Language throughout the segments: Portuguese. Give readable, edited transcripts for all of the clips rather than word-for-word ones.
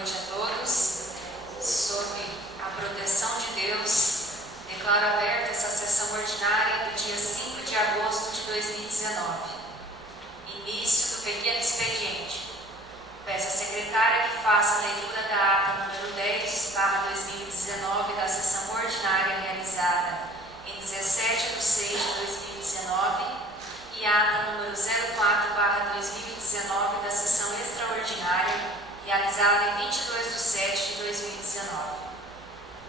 noite a todos. Sob a proteção de Deus, declaro aberta essa sessão ordinária do dia 5 de agosto de 2019. Início do pequeno expediente. Peço à secretária que faça a leitura da ata número 10/2019 da sessão ordinária realizada em 17/6/2019 e a ata número 04/2019 da sessão extraordinária realizada em 22/7/2019.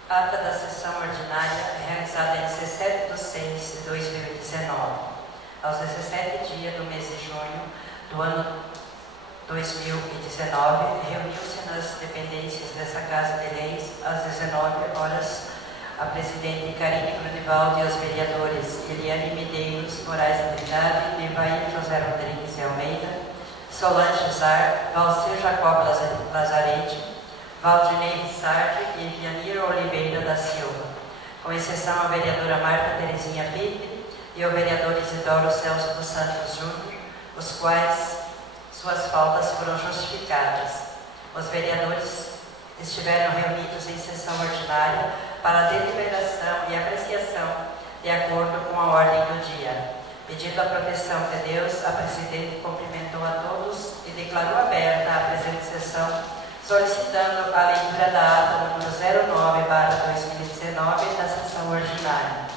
Ata da sessão ordinária realizada em 17/6/2019. Aos 17 dias do mês de junho do ano 2019, reuniu-se nas dependências dessa Casa de Leis, às 19 horas, a presidente Karine Grunivaldi e os vereadores Eliane Medeiros, Moraes Andrade, Nevair José Rodrigues de Almeida, Solange Zar, Valcir Jacob Lazarete, Valdinei Rissardi e Vianir Oliveira da Silva, com exceção a vereadora Marta Terezinha Pipe e o vereador Isidoro Celso dos Santos Júnior, os quais suas faltas foram justificadas. Os vereadores estiveram reunidos em sessão ordinária para deliberação e apreciação de acordo com a ordem do dia. Pedindo a proteção de Deus, a presidente cumprimentou a todos e declarou aberta a presente sessão, solicitando a leitura da ata número 09/2019 da sessão ordinária,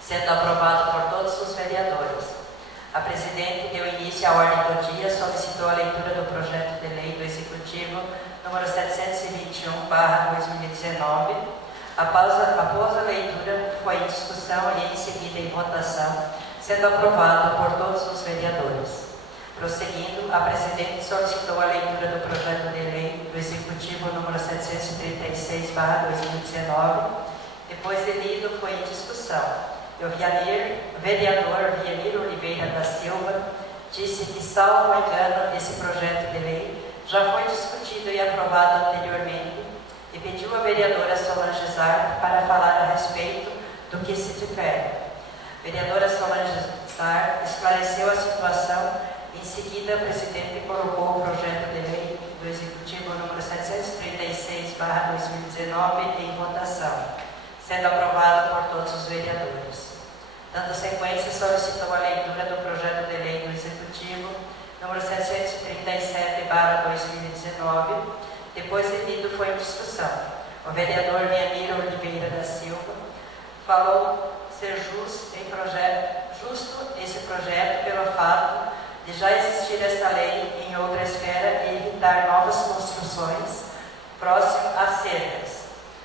sendo aprovado por todos os vereadores. A presidente deu início à ordem do dia, solicitou a leitura do projeto de lei do Executivo número 721/2019. Após a leitura, foi em discussão e em seguida em votação, sendo aprovado por todos os vereadores. Prosseguindo, a presidente solicitou a leitura do projeto de lei do Executivo número 736/2019. Depois de lido, foi em discussão. O vereador Vianir Oliveira da Silva disse que, salvo engano, esse projeto de lei já foi discutido e aprovado anteriormente e pediu a vereadora Solange Zar para falar a respeito do que se difere. A vereadora Solange Zar esclareceu a situação. Em seguida, a presidente colocou o projeto de lei do Executivo número 736/2019 em votação, sendo aprovado por todos os vereadores. Dando sequência, solicitou a leitura do projeto de lei do Executivo número 737/2019. Depois de lido, foi em discussão. O vereador Vianir Oliveira da Silva falou ser justo esse projeto pelo fato de já existir essa lei em outra esfera e evitar novas construções próximo às cercas.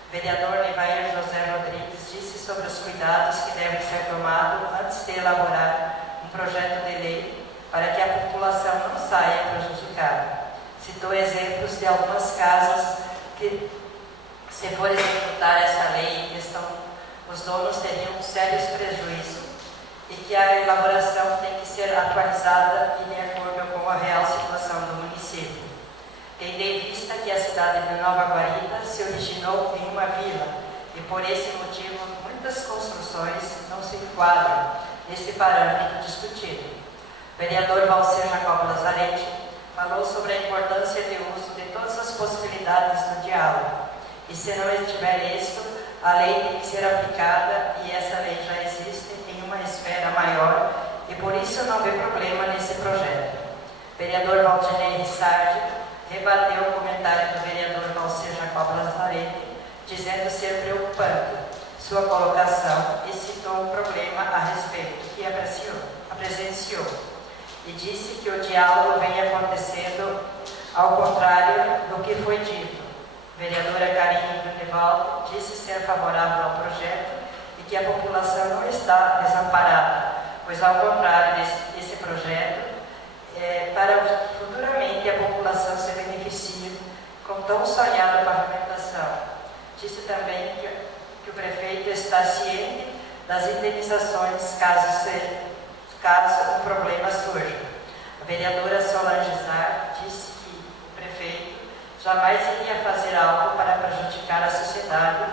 O vereador Nevair José Rodrigues disse sobre os cuidados que devem ser tomados antes de elaborar um projeto de lei para que a população não saia prejudicada. Citou exemplos de algumas casas que, se for executar essa lei em questão, os donos teriam sérios prejuízos e que a elaboração tem que ser atualizada e de acordo com a real situação do município. Tendo em vista que a cidade de Nova Guarita se originou em uma vila e, por esse motivo, muitas construções não se enquadram nesse parâmetro discutido. O vereador Valcir Jacob Lazarete falou sobre a importância de uso de todas as possibilidades do diálogo. E se não estiver êxito, a lei tem que ser aplicada e essa lei já existe em uma esfera maior e por isso não vê problema nesse projeto. O vereador Valdinei Rissardi rebateu o comentário do vereador Valcir Jacob Lazarete, dizendo ser preocupante sua colocação e citou um problema a respeito que presenciou e disse que o diálogo vem acontecendo ao contrário do que foi dito. A vereadora Karine Grunivaldi disse ser favorável ao projeto e que a população não está desamparada, pois ao contrário desse projeto, para futuramente a população se beneficie com tão sonhada pavimentação. Disse também que o prefeito está ciente das indenizações caso um problema surja. A vereadora Solange Zar disse que o prefeito jamais iria fazer algo para prejudicar a sociedade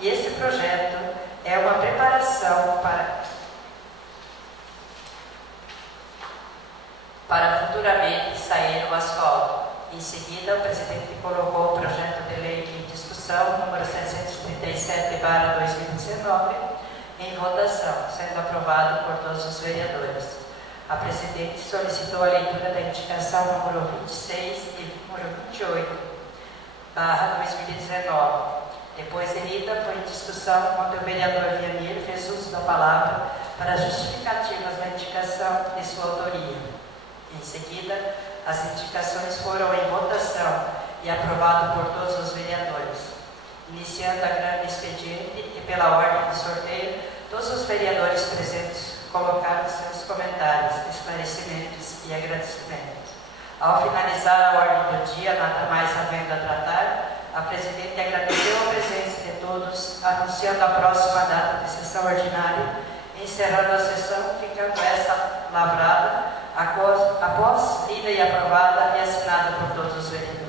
e esse projeto é uma preparação para futuramente sair o asfalto. Em seguida, o presidente colocou o projeto de lei em discussão, número 737/2019, em votação, sendo aprovado por todos os vereadores. A presidente solicitou a leitura da indicação número 26 e número 28/2019. Depois de lida, foi em discussão quando o vereador Vianney fez uso da palavra para justificativas da indicação de sua autoria. Em seguida, as indicações foram em votação e aprovado por todos os vereadores. Iniciando a grande expediente e pela ordem de sorteio, todos os vereadores presentes colocaram seus comentários, esclarecimentos e agradecimentos. Ao finalizar a ordem do dia, nada mais havendo a tratar, a presidente agradeceu a presença de todos, anunciando a próxima data de sessão ordinária, encerrando a sessão, ficando essa lavrada, após lida e aprovada e assinada por todos os vereadores.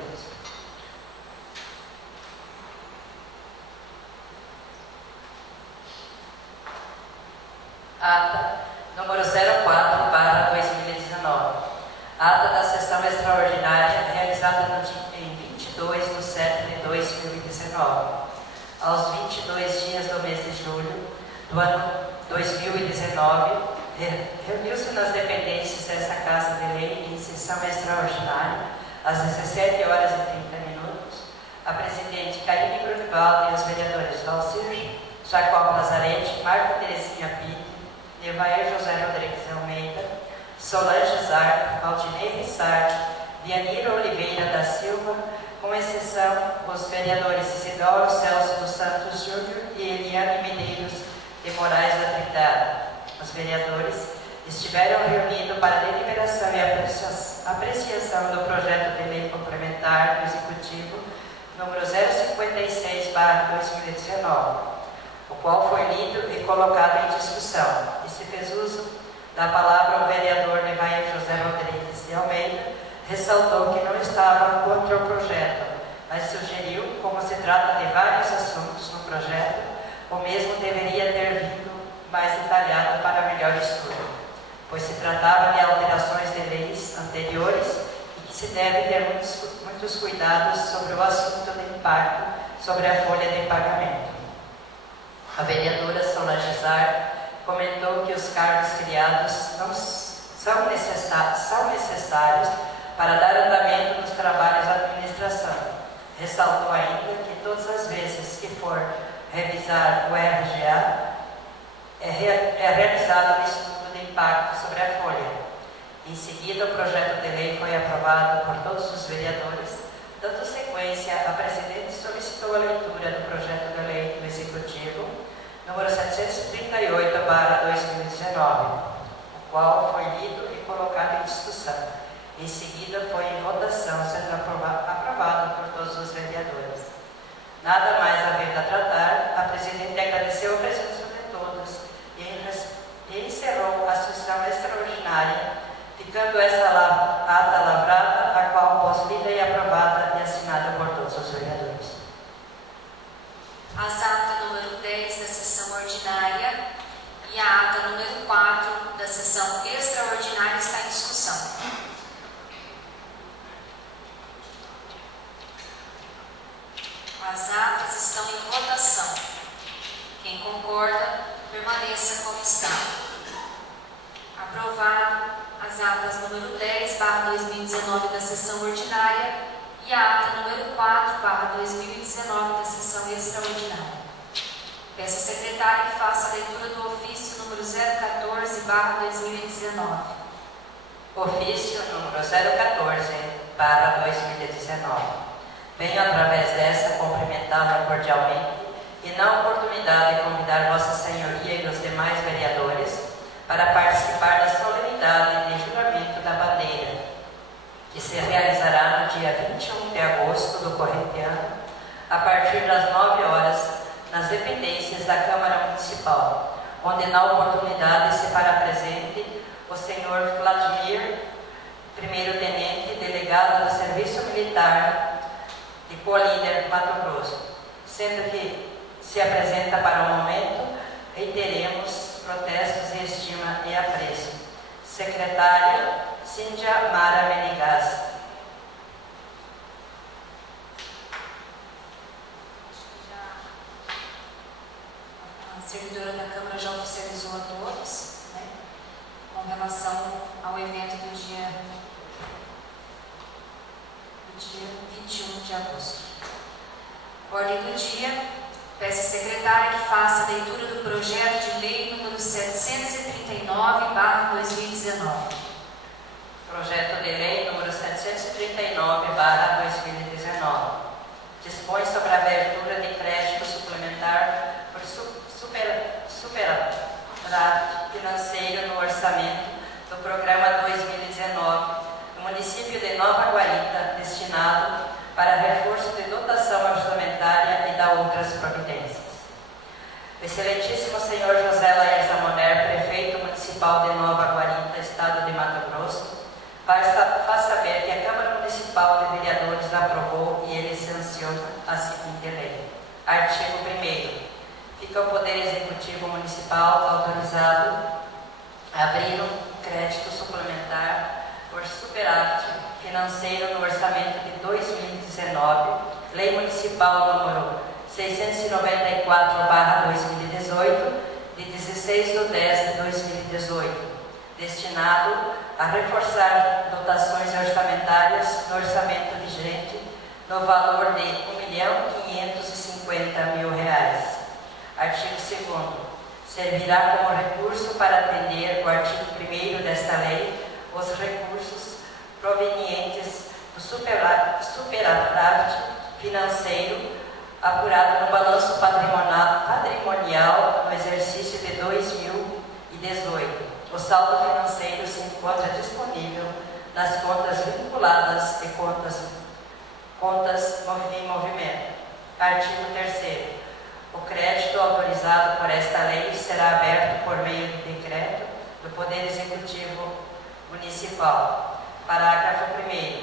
Ata número 04/2019. Ata da sessão extraordinária realizada em 22/7/2019. Aos 22 dias do mês de julho do ano 2019, reuniu-se nas dependências desta Casa de Lei em sessão extraordinária, às 17h30, a presidente Karine Grunewald e os vereadores Valcir Jacob Lazarete, Marta Terezinha Pitti, Nevair José Rodrigues Almeida, Solange Zarco, Aldinei Rissart, Vianira Oliveira da Silva, com exceção os vereadores Isidoro Celso dos Santos Júnior e Eliane Medeiros de Moraes da Trindade. Os vereadores estiveram reunidos para deliberação e apreciação do projeto de lei complementar do Executivo número 056/2019, o qual foi lido e colocado em discussão, e se fez uso da palavra o vereador Nevair José Rodrigues de Almeida, ressaltou que não estava contra o projeto, mas sugeriu, como se trata de vários assuntos no projeto, o mesmo deveria ter vindo mais detalhado para melhor estudo, pois se tratava de alterações de leis anteriores e que se deve ter muitos cuidados sobre o assunto de impacto sobre a folha de pagamento. A vereadora Solange Zarco comentou que os cargos criados não são necessários para dar andamento nos trabalhos da administração. Ressaltou ainda que todas as vezes que for revisar o RGA, é realizado um estudo de impacto sobre a folha. Em seguida, o projeto de lei foi aprovado por todos os vereadores. Dando sequência, a presidente solicitou a leitura do projeto de lei do Executivo, número 738/2019, o qual foi lido e colocado em discussão. Em seguida, foi em votação, sendo aprovado por todos os vereadores. Nada mais havendo a tratar, a presidente agradeceu a presença de todos e encerrou a sessão extraordinária, ficando esta ata lavrada, a qual após lida e aprovada e assinada por todos os vereadores. As ata número 10 da sessão ordinária e a ata número 4 da sessão extraordinária está em discussão. As atas estão em votação. Quem concorda, permaneça como está. Aprovado as atas número 10/2019 da sessão ordinária e a ata número 4/2019 da sessão extraordinária. Peço ao secretário que faça a leitura do ofício número 014/2019. Ofício número 014/2019. Venho através desta cumprimentá-la cordialmente e na oportunidade convidar Vossa Senhoria e os demais vereadores para participar da solenidade de juramento da bandeira, que se realizará no dia 21 de agosto do corrente ano, a partir das 9 horas, nas dependências da Câmara Municipal, onde na oportunidade se fará presente o senhor Vladimir, primeiro-tenente, delegado do Serviço Militar de Colíder, Mato Grosso, sendo que se apresenta para o momento, reiteremos protestos de estima e apreço. Secretária Cíndia Mara Menegas. de agosto. Ordem do dia. Peço à secretária que faça a leitura do projeto de lei número 739/2019. Projeto de lei número 739/2019. Dispõe sobre a abertura de crédito suplementar por superávit financeiro no orçamento do programa 2019 no município de Nova Guarita, destinado para reforço de dotação orçamentária e da outras providências. O excelentíssimo senhor José Laís Amoner, prefeito municipal de Nova Guarita, estado de Mato Grosso, faz saber que a Câmara Municipal de Vereadores aprovou e ele sanciona a seguinte lei. Artigo 1º. Fica o Poder Executivo Municipal autorizado a abrir um crédito suplementar por superávit financeiro no orçamento de 2019, Lei Municipal número 694/2018, de 16/10/2018, destinado a reforçar dotações orçamentárias no orçamento vigente no valor de R$1.550.000. Artigo 2º. Servirá como recurso para atender o artigo 1º desta lei os recursos provenientes do superávit financeiro apurado no balanço patrimonial no exercício de 2018. O saldo financeiro se encontra disponível nas contas vinculadas e contas em movimento. Artigo 3º. O crédito autorizado por esta lei será aberto por meio de decreto do Poder Executivo Municipal. Parágrafo 1º.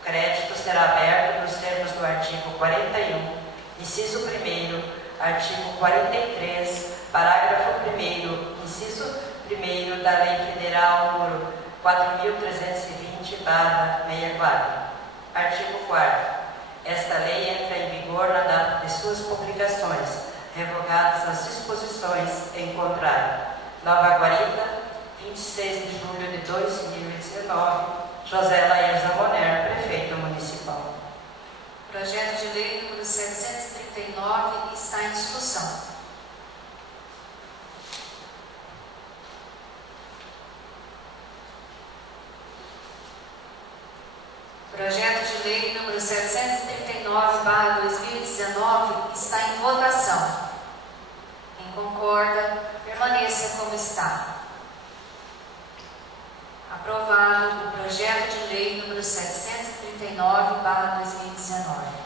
O crédito será aberto nos termos do artigo 41, inciso 1º, artigo 43, parágrafo 1º, inciso 1º da Lei Federal número 4.320/64. Artigo 4º. Esta lei entra em vigor na data de suas publicações, revogadas as disposições em contrário. Nova Guarita, 26 de julho de 2019, José Laís Amoner, prefeito municipal. Projeto de lei número 739 está em discussão. Projeto de lei número 739/2019 está em votação. Quem concorda, permaneça como está. Aprovado o projeto de lei número 739/2019.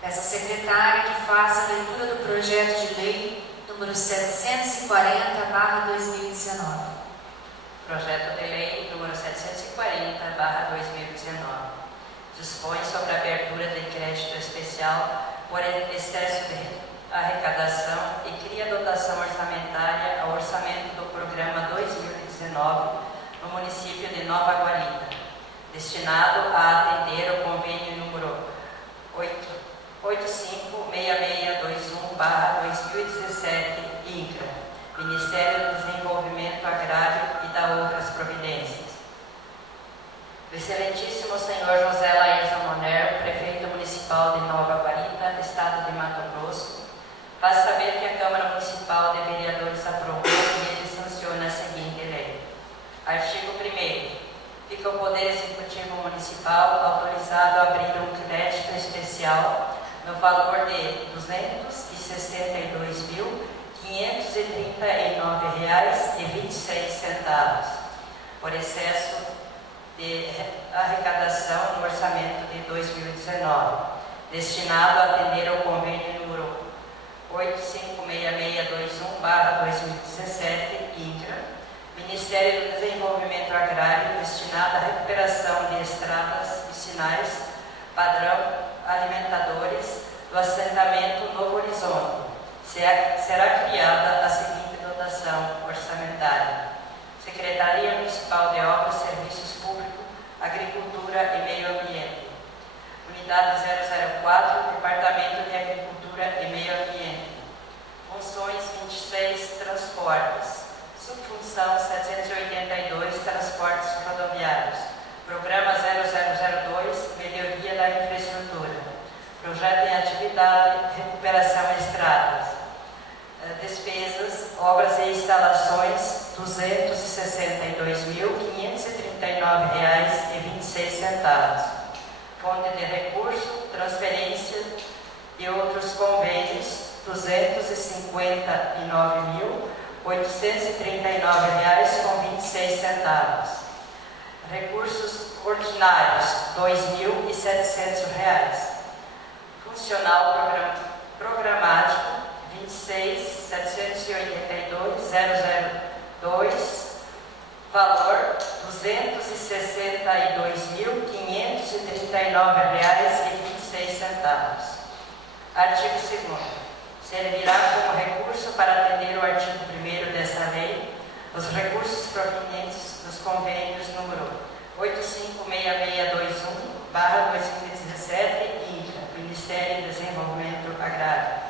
Peço à secretária que faça a leitura do projeto de lei número 740/2019. Projeto de lei número 740/2019. Dispõe sobre a abertura de crédito especial por excesso de arrecadação e cria dotação orçamentária ao orçamento do programa 2019 no município de Nova Guarita, destinado a atender o convênio número 856621/2017 INCRA, Ministério do Desenvolvimento Agrário e da outras providências. O excelentíssimo senhor José Laís Amoner, prefeito municipal de Nova Guarita, estado de Mato Grosso, faz saber que a Câmara Municipal de Vereadores aprovou e ele sanciona a seguinte lei. Artigo 1º. Fica o Poder Executivo Municipal autorizado a abrir um crédito especial no valor de R$ 262.539,26, por excesso de arrecadação no orçamento de 2019, destinado a atender ao convênio número 856621/2017 INCRA, Ministério do Desenvolvimento Agrário, destinado à recuperação de estradas vicinais padrão alimentadores do assentamento Novo Horizonte. Será criada a seguinte dotação orçamentária: Secretaria Municipal de Obras, Serviços Públicos, Agricultura e Meio Ambiente. Unidade 004, Departamento de Agricultura e Meio Ambiente. Funções 26, Transportes. Subfunção 782, Transportes Rodoviários. Programa 0002, Melhoria da Infraestrutura. R$ Fonte de recurso, transferência e outros convênios, R$ 259.839,26. Recursos ordinários, R$ 2.700. Funcional programático, R$ 26.782.002. Valor R$ 262.539,26. Artigo 2º. Servirá como recurso para atender o artigo 1º desta lei os recursos provenientes dos convênios número 856621/2017 INCRA, Ministério do Desenvolvimento Agrário.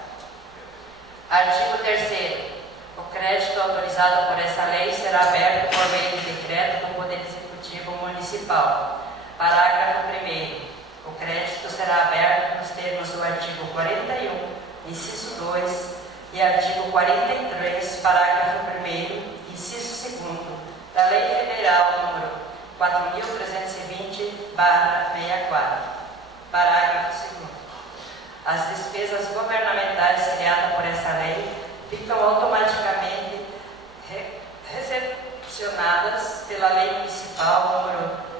Artigo 3º. O crédito autorizado por esta lei será aberto por meio de decreto do Poder Executivo Municipal. Parágrafo 1º. O crédito será aberto nos termos do artigo 41, inciso 2, e artigo 43, parágrafo 1º, inciso 2º, da Lei Federal nº 4.320/64. Parágrafo 2º. As despesas governamentais criadas por esta lei ficam automaticamente recepcionadas pela Lei Municipal nº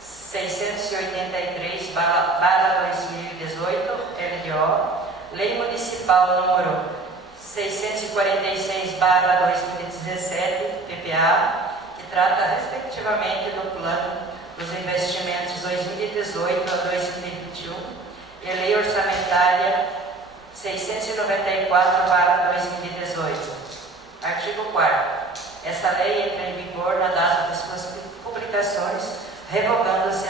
683/2018, LDO, Lei Municipal nº 646/2017, PPA, que trata respectivamente do Plano dos Investimentos 2018 a 2021, e Lei Orçamentária 694/2018. Artigo 4º. Esta lei entra em vigor na data das suas publicações, revogando-se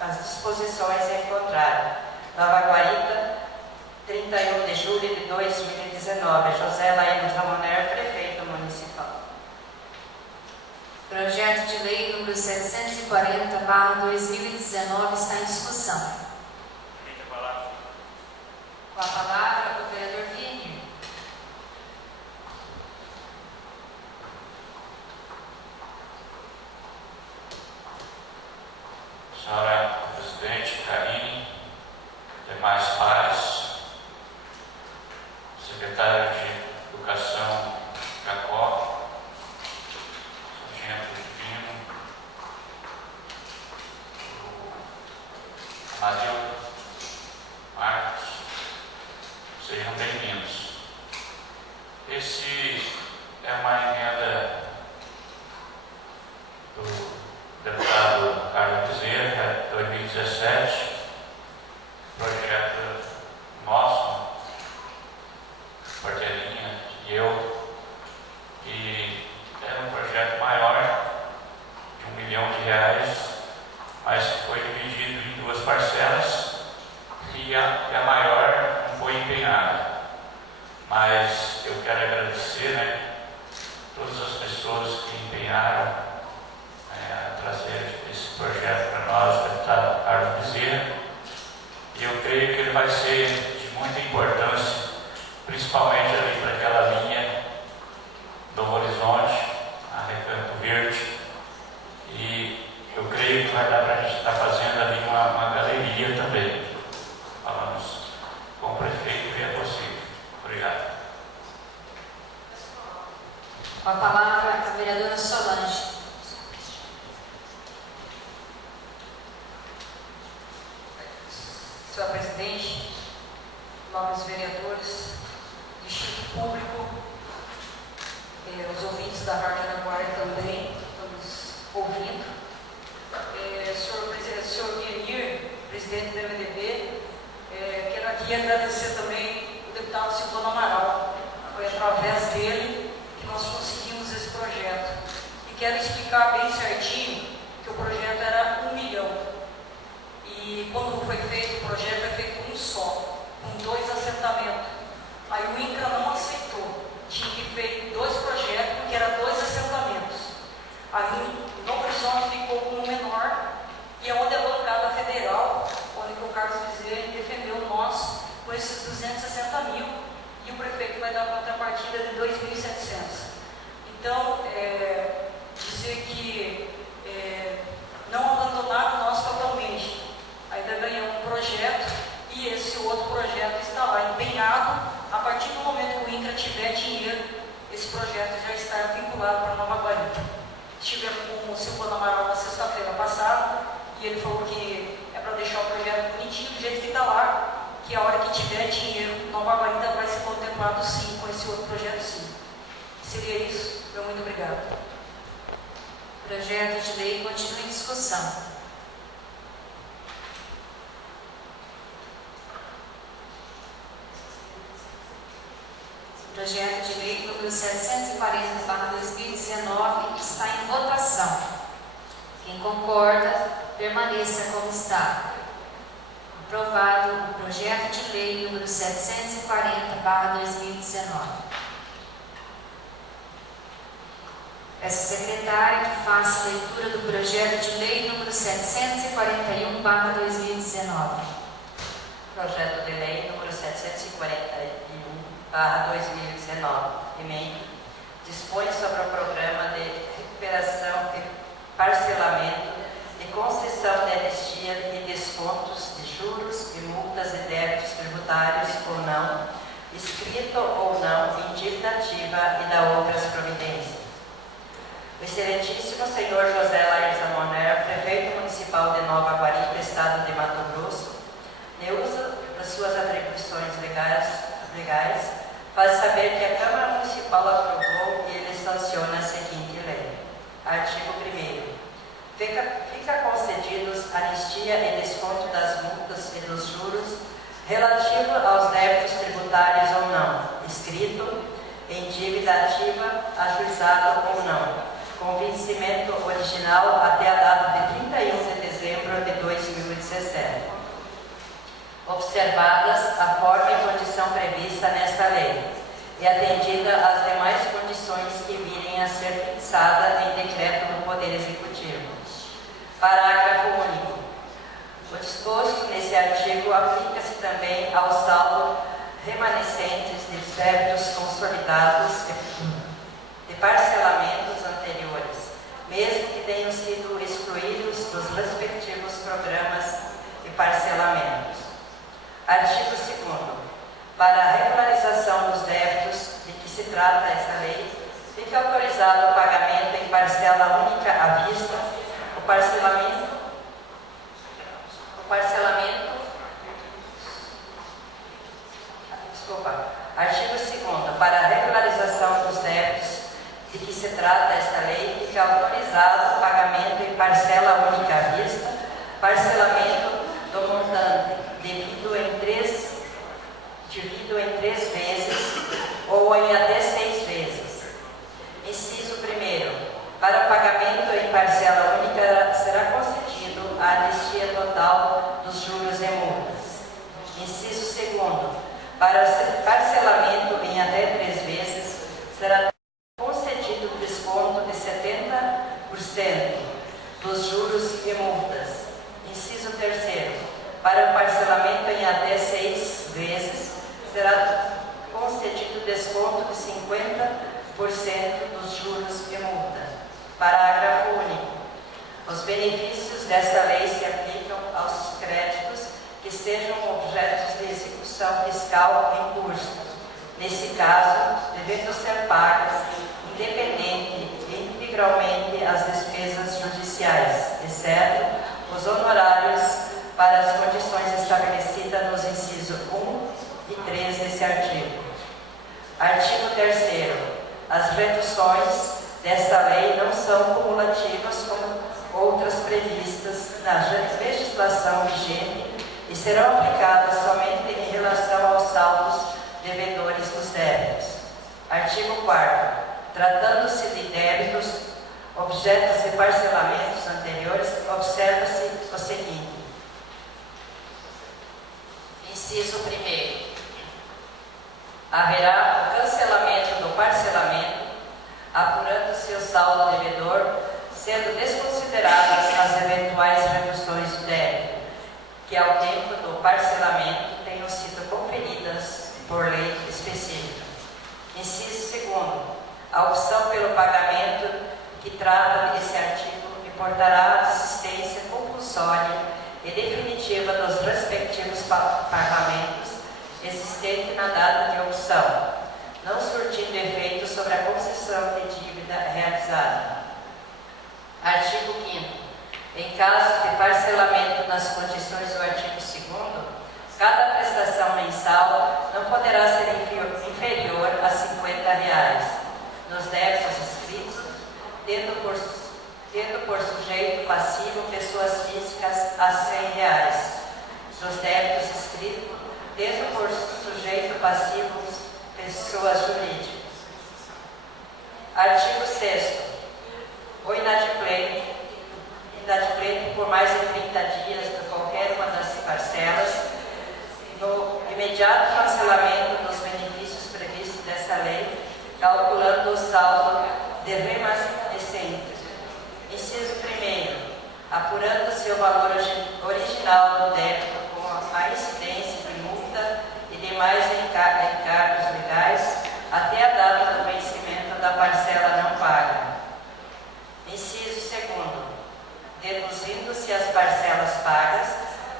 as disposições em contrário. Nova Guarita, 31 de julho de 2019. José Laínos Ramoner, Prefeito Municipal. Projeto de Lei número 740/2019 está em discussão. Com a palavra, o vereador Vini. Senhora Presidente, Karine, demais pares, secretário de Educação, Jacó, sargento Divino, Amadeu, Marcos, sejam bem-vindos. Esse é uma emenda do deputado Carlos Bezerra, 2017, projeto nosso, Portelinha e eu, que era um projeto maior, de R$ 1 milhão, mas que foi dividido em duas parcelas e a maior não foi empenhada. Mas eu quero agradecer, todas as pessoas que empenharam a trazer esse projeto para nós, o deputado Carlos Bezerra, e eu creio que ele vai ser de muita importância, principalmente ali para aquela linha do Horizonte, a Recanto Verde, e eu creio que vai dar para a gente estar fazendo ali uma galeria também. Falamos com o prefeito e é possível. Obrigado. Com a palavra, a vereadora Solange. Senhor Presidente, nobres vereadores, Distrito Público, os ouvintes da Rádio Araguaia também estão nos ouvindo. Senhor Mianir, presidente do MDB, quero aqui agradecer também o deputado Silvano Amaral. Foi através dele que nós conseguimos esse projeto. E quero explicar bem certinho que o projeto era 1 milhão. E quando foi feito o projeto, foi feito um só, com 2 assentamentos. Aí o INCRA não aceitou. Tinha que feito 2 projetos, porque eram 2 assentamentos. Aí o Novo Horizonte ficou com o menor, e onde a bancada federal, onde o Carlos Bezerra defendeu nós com esses 260 mil, e o prefeito vai dar contrapartida de 2.700. Então, continuado sim com esse outro projeto sim. Seria isso. Meu muito obrigado. O projeto de lei continua em discussão. O projeto de lei número 740/2019 está em votação. Quem concorda, permaneça como está. Aprovado o projeto de lei número 740/2019. Peço à secretária que faça a leitura do projeto de lei número 741/2019. Projeto de lei número 741/2019. Emenda. Dispõe sobre o programa de recuperação e parcelamento de concessão de anistia e descontos de juros e multas e débitos tributários ou não, escrito ou não, em dívida ativa e da outras providências. O excelentíssimo senhor José Laires Amoner, prefeito municipal de Nova Guaripa, estado de Mato Grosso, de uso das suas atribuições legais, faz saber que a Câmara Municipal aprovou e ele sanciona a seguinte lei. Artigo 1º. Fica concedidos anistia e desconto das multas e dos juros relativo aos débitos tributários ou não, escrito, em dívida ativa, ajuizado ou não, com vencimento original até a data de 31 de dezembro de 2017. Observadas a forma e condição prevista nesta lei e atendida às demais condições que virem a ser fixada em decreto do Poder Executivo. Parágrafo único. O disposto nesse artigo aplica-se também ao saldo remanescentes de débitos consolidados de parcelamentos anteriores, mesmo que tenham sido excluídos dos respectivos programas de parcelamentos. Artigo 2º. Para a regularização dos débitos de que se trata essa lei, fica autorizado o pagamento em parcela única à vista, o parcelamento. Artigo 2º. Para a regularização dos débitos de que se trata esta lei, fica autorizado o pagamento em parcela única à vista, parcelamento do montante dividido em 3 vezes ou em até 6 vezes. Inciso 1º. Para pagamento em parcela única será concedido a anistia total dos juros e multas. Inciso 2º. Para parcelamento em até 3 vezes será concedido desconto de 70% dos juros e multas. Inciso 3º. Para o parcelamento em até 6 vezes, será concedido desconto de 50% dos juros e multas. Parágrafo único. Os benefícios desta lei se aplicam aos créditos que sejam objetos de execução fiscal em curso. Nesse caso, devendo ser pagas independente e integralmente as despesas judiciais, exceto os honorários para as condições estabelecidas nos incisos 1 e 3 desse artigo. Artigo 3º. As reduções desta lei não são cumulativas com outras previstas na legislação vigente e serão aplicadas somente em relação aos saldos devedores dos débitos. Artigo 4º. Tratando-se de débitos objetos de parcelamentos anteriores, observa-se o seguinte. Inciso 1º. Haverá o cancelamento do parcelamento, apurando-se o saldo devedor, sendo desconsideradas as eventuais reduções do débito, que ao tempo do parcelamento tenham sido conferidas por lei específica. Inciso 2º. A opção pelo pagamento que trata desse artigo importará a desistência compulsória e definitiva dos respectivos pagamentos existente na data de opção, não surtindo efeito sobre a concessão de dívida realizada. Artigo 5º. Em caso de parcelamento nas condições do artigo 2º, cada prestação mensal não poderá ser inferior inferior a R$ 50, nos débitos inscritos, tendo por sujeito passivo pessoas físicas a R$ 100, nos débitos inscritos, tendo por sujeito passivo pessoas jurídicas. Artigo 6º. O inadimplente por mais de 30 dias de qualquer uma das parcelas, no imediato cancelamento dos benefícios previstos dessa lei, calculando o saldo de remanescente. Inciso 1º. Apurando-se o valor original do débito com a incidência de multa e demais encargos legais até a data do vencimento da parcela não paga. Inciso 2º. Deduzindo-se as parcelas pagas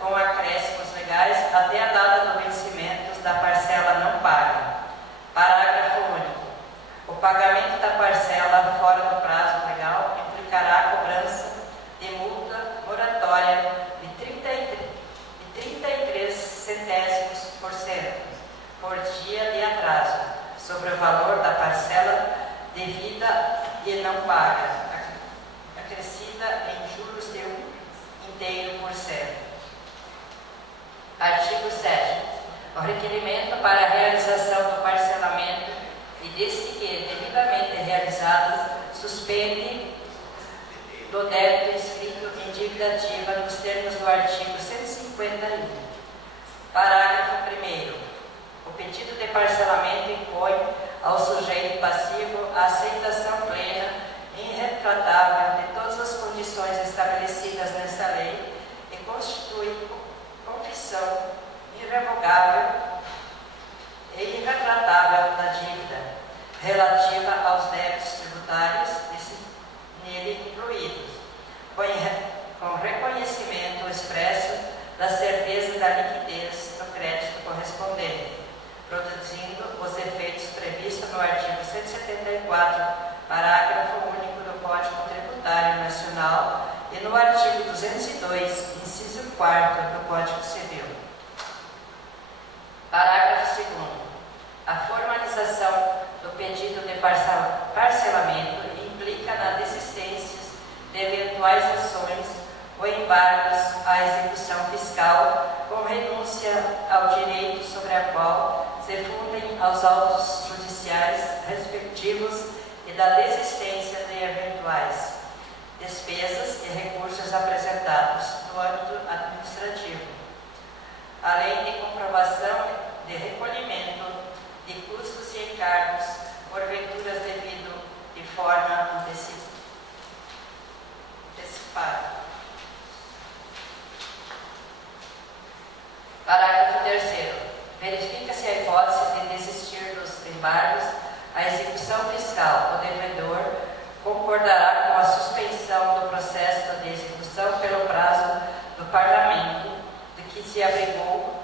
com acréscimos legais até a data do vencimento da parcela não paga. Parágrafo único. O pagamento da parcela fora do prazo legal implicará a cobrança de multa moratória de 33 centésimos por dia de atraso sobre o valor da parcela devida e não paga, acrescida em juros de 1,5%. Artigo 7º. O requerimento para a realização do parcelamento e desde que devidamente realizado, suspende do débito inscrito em dívida ativa nos termos do artigo 151. Parágrafo 1º. O pedido de parcelamento impõe ao sujeito passivo a aceitação plena e irretratável de todas as condições estabelecidas nesta lei e constitui confissão irrevogável e irretratável da dívida relativa aos débitos tributários nele incluídos, com reconhecimento expresso da certeza da liquidez do crédito correspondente, produzindo os efeitos previstos no artigo 174, parágrafo único do Código Tributário Nacional e no artigo 202, inciso 4 do Código Civil. Parágrafo 2º. A formalização do pedido de parcelamento implica na desistência de eventuais ações ou embargos à execução fiscal com renúncia ao direito sobre a qual se fundem aos autos judiciais respectivos e da desistência de eventuais despesas e recursos apresentados no âmbito administrativo, além de comprovação de recolhimento de custos e encargos porventura devido de forma antecipada. Parágrafo 3º. Verifica-se a hipótese de desistir dos embargos à execução fiscal. O devedor concordará com a suspensão do processo de execução pelo prazo do Parlamento de que se abrigou,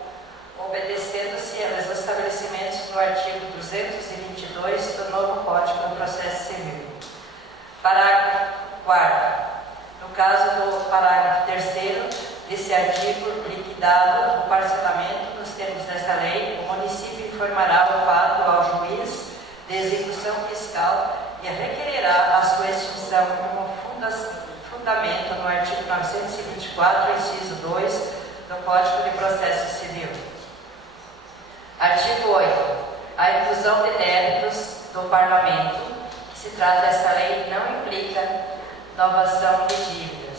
obedecendo-se aos estabelecimentos no artigo 222 do novo Código do Processo Civil. Parágrafo 4º. No caso do parágrafo 3º desse artigo, liquidado o parcelamento nos termos desta lei, o município informará o fato ao juiz de execução fiscal e requererá a sua extinção como fundamento no artigo 924, inciso 2 do Código de Processo Civil. Artigo 8. A inclusão de débitos do Parlamento, que se trata desta lei, não implica novação de dívidas.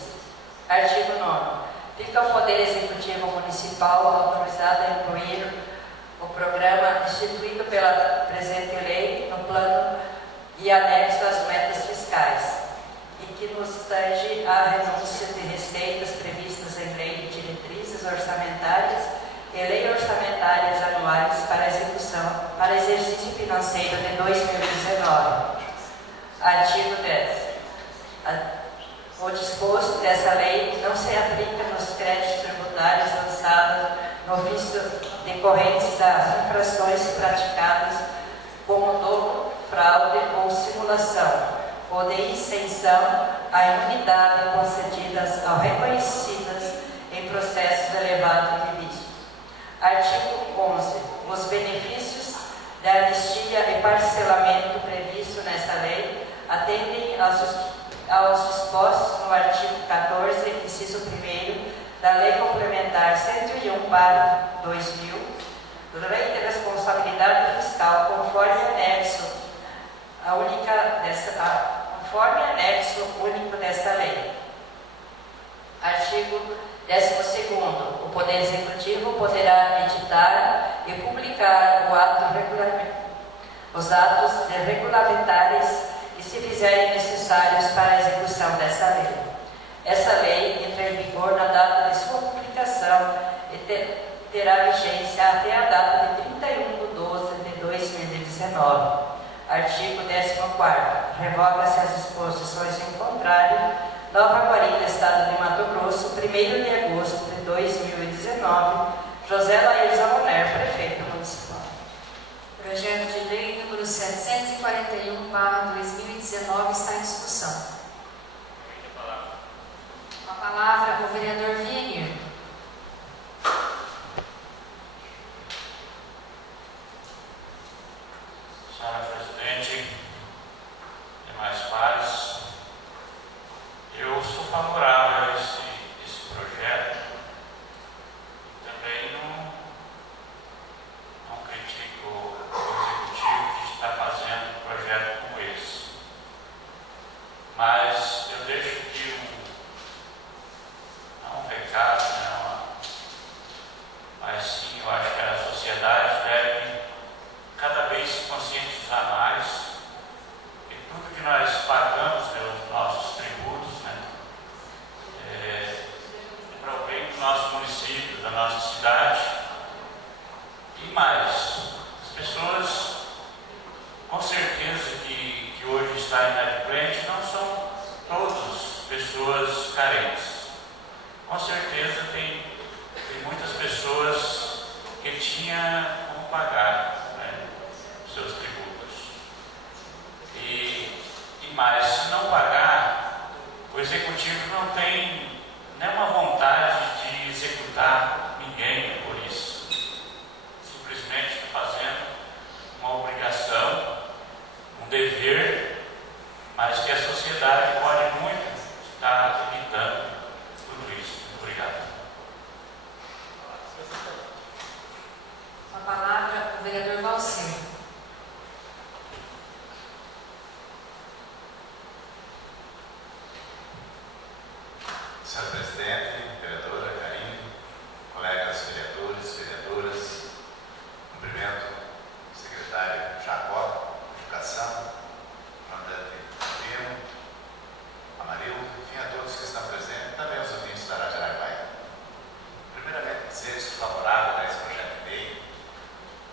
Artigo 9. Fica o Poder Executivo Municipal autorizado a incluir o programa instituído pela presente lei no plano e anexo às metas fiscais, e que nos tange a renúncia de receitas previstas em lei de diretrizes orçamentárias e lei orçamentárias anuais para exercício financeiro de 2019. Artigo 10. O disposto dessa lei não se aplica nos créditos tributários lançados no ofício decorrentes das infrações praticadas como dolo, fraude ou simulação, ou de isenção à imunidade concedidas ao reconhecidas em processos elevados de vício. Artigo 11. Os benefícios da anistia parcelamento previsto nesta lei atendem aos dispostos no artigo 14, inciso 1º, da Lei Complementar 101/2000, Lei de Responsabilidade Fiscal, conforme anexo único desta lei. Artigo 12º. O Poder Executivo poderá editar e publicar os atos regulamentares que se fizerem necessários para a execução dessa lei. Essa lei entra em vigor na data de sua publicação e terá vigência até a data de 31/12/2019. Artigo 14º. Revoga-se as disposições em contrário. Nova Guarita, Estado de Mato Grosso, 1º de agosto de 2019. José Lair Zaloner, Prefeito Municipal. Projeto de Lei número 741/2019 está em discussão. Com a palavra, o vereador Vienir. Senhora Presidente, demais pares, eu sou favorável a esse projeto. Também não critico o Executivo que está fazendo um projeto como esse. Mas eu deixo aqui um recado, mas sim, eu acho que a sociedade deve cada vez se conscientizar mais que tudo que nós pagamos pelos nossos tributos, é para o bem do nosso município, da nossa cidade. E mais, as pessoas, com certeza que hoje está inadimplente, não são todas pessoas carentes. Com certeza tem muitas pessoas que tinham como pagar seus tributos. E mais, se não pagar, o Executivo não tem nenhuma vontade de executar ninguém por isso. Simplesmente está fazendo uma obrigação, um dever, mas que a sociedade pode muito estar evitando tudo isso. Muito obrigado. Com a palavra, o vereador Valcir. Senhor Presidente, vereadora Karine, colegas vereadores, vereadoras, cumprimento o secretário Jacó, Educação, comandante Pino, Amarildo, enfim, a todos que estão presentes, também os ouvintes da Rádio Araguaia. Primeiramente, dizer que sou favorável a esse projeto de lei,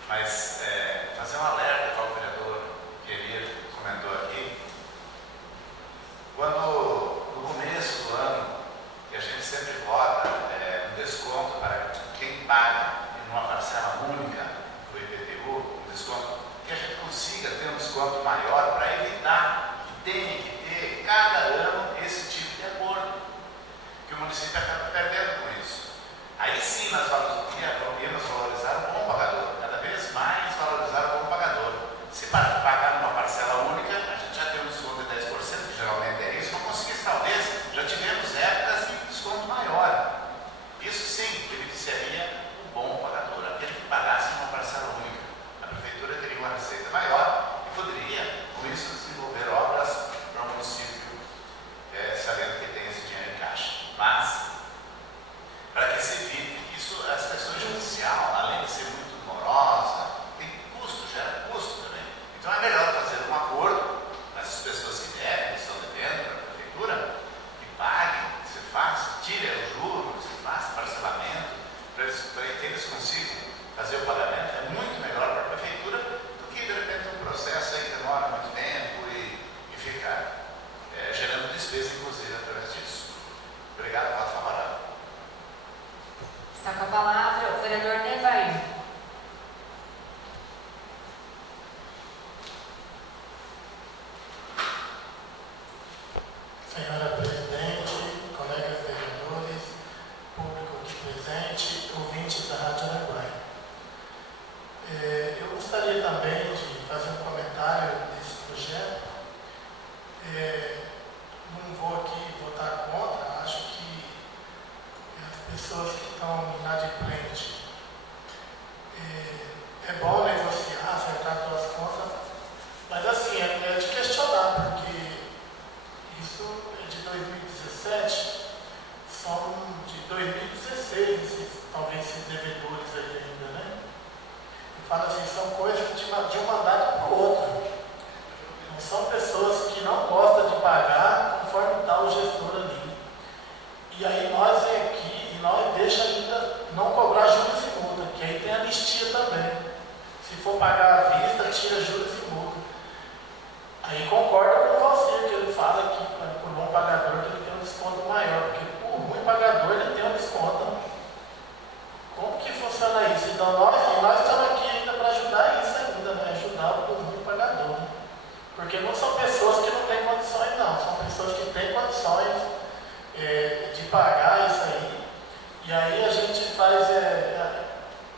mas fazer um alerta para o vereador que ele comentou aqui. Quando, no começo do ano, que a gente sempre vota um desconto para quem paga em uma parcela única do IPTU, um desconto, que a gente consiga ter um desconto maior para evitar que tenha que ter cada ano esse tipo de acordo, que o município acaba perdendo com isso. Aí sim nós íamos valorizar o bom pagador, cada vez mais valorizar o bom pagador. Se pagar numa parcela única, a gente já tem um desconto de 10%, que geralmente é isso, mas conseguir talvez, já tivemos épocas de desconto maior. Isso sim beneficiaria o bom pagador, aquele que pagasse numa parcela única. A prefeitura teria uma receita maior e poderia, com isso, desenvolver obras para o município, sabendo que tem esse dinheiro em caixa. Mas pessoas que estão inadimplentes. É bom negociar, acertar suas contas, mas assim, é de questionar, porque isso é de 2017, são de 2016, talvez esses devedores aí ainda, né? Eu falo assim, são coisas de um mandato para o outro. Não são pessoas que não gostam de pagar conforme está o gestor ali. E aí nós vem aqui e nós deixa ainda não cobrar juros e multa, que aí tem anistia também. Se for pagar à vista, tira juros e multa. Aí concorda com você, que ele fala que para o bom pagador ele tem um desconto maior, porque o ruim pagador ele tem um desconto. Como que funciona isso? Então nós estamos aqui ainda para ajudar isso ainda, né? Ajudar o ruim pagador. Né? Porque não são pessoas que não têm condições não, são pessoas que têm condições de pagar isso aí. E aí a gente faz,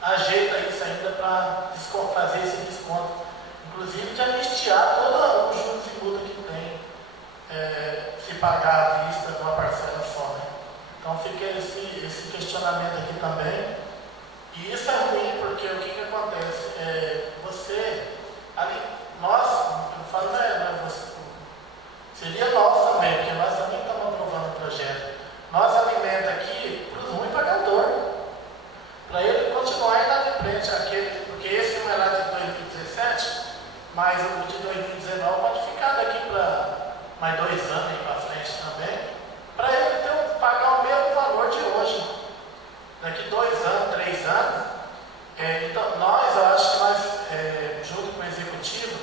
ajeita isso ainda para fazer esse desconto. Inclusive de anistiar todo o juros e multa que tem, se pagar à vista numa parcela só. Né? Então fica esse questionamento aqui também. E isso é ruim porque o que acontece? Nós, eu falo, não é você, seria nós também, porque nós também estamos aprovando o projeto. Nós alimentamos aqui para o ruim pagador, para ele continuar inadimplente, porque esse não é lá de 2017, mas o de 2019 pode ficar daqui para mais 2 anos aí para frente também, para ele pagar o mesmo valor de hoje. Daqui 2 anos, 3 anos. Então, eu acho que nós, junto com o executivo,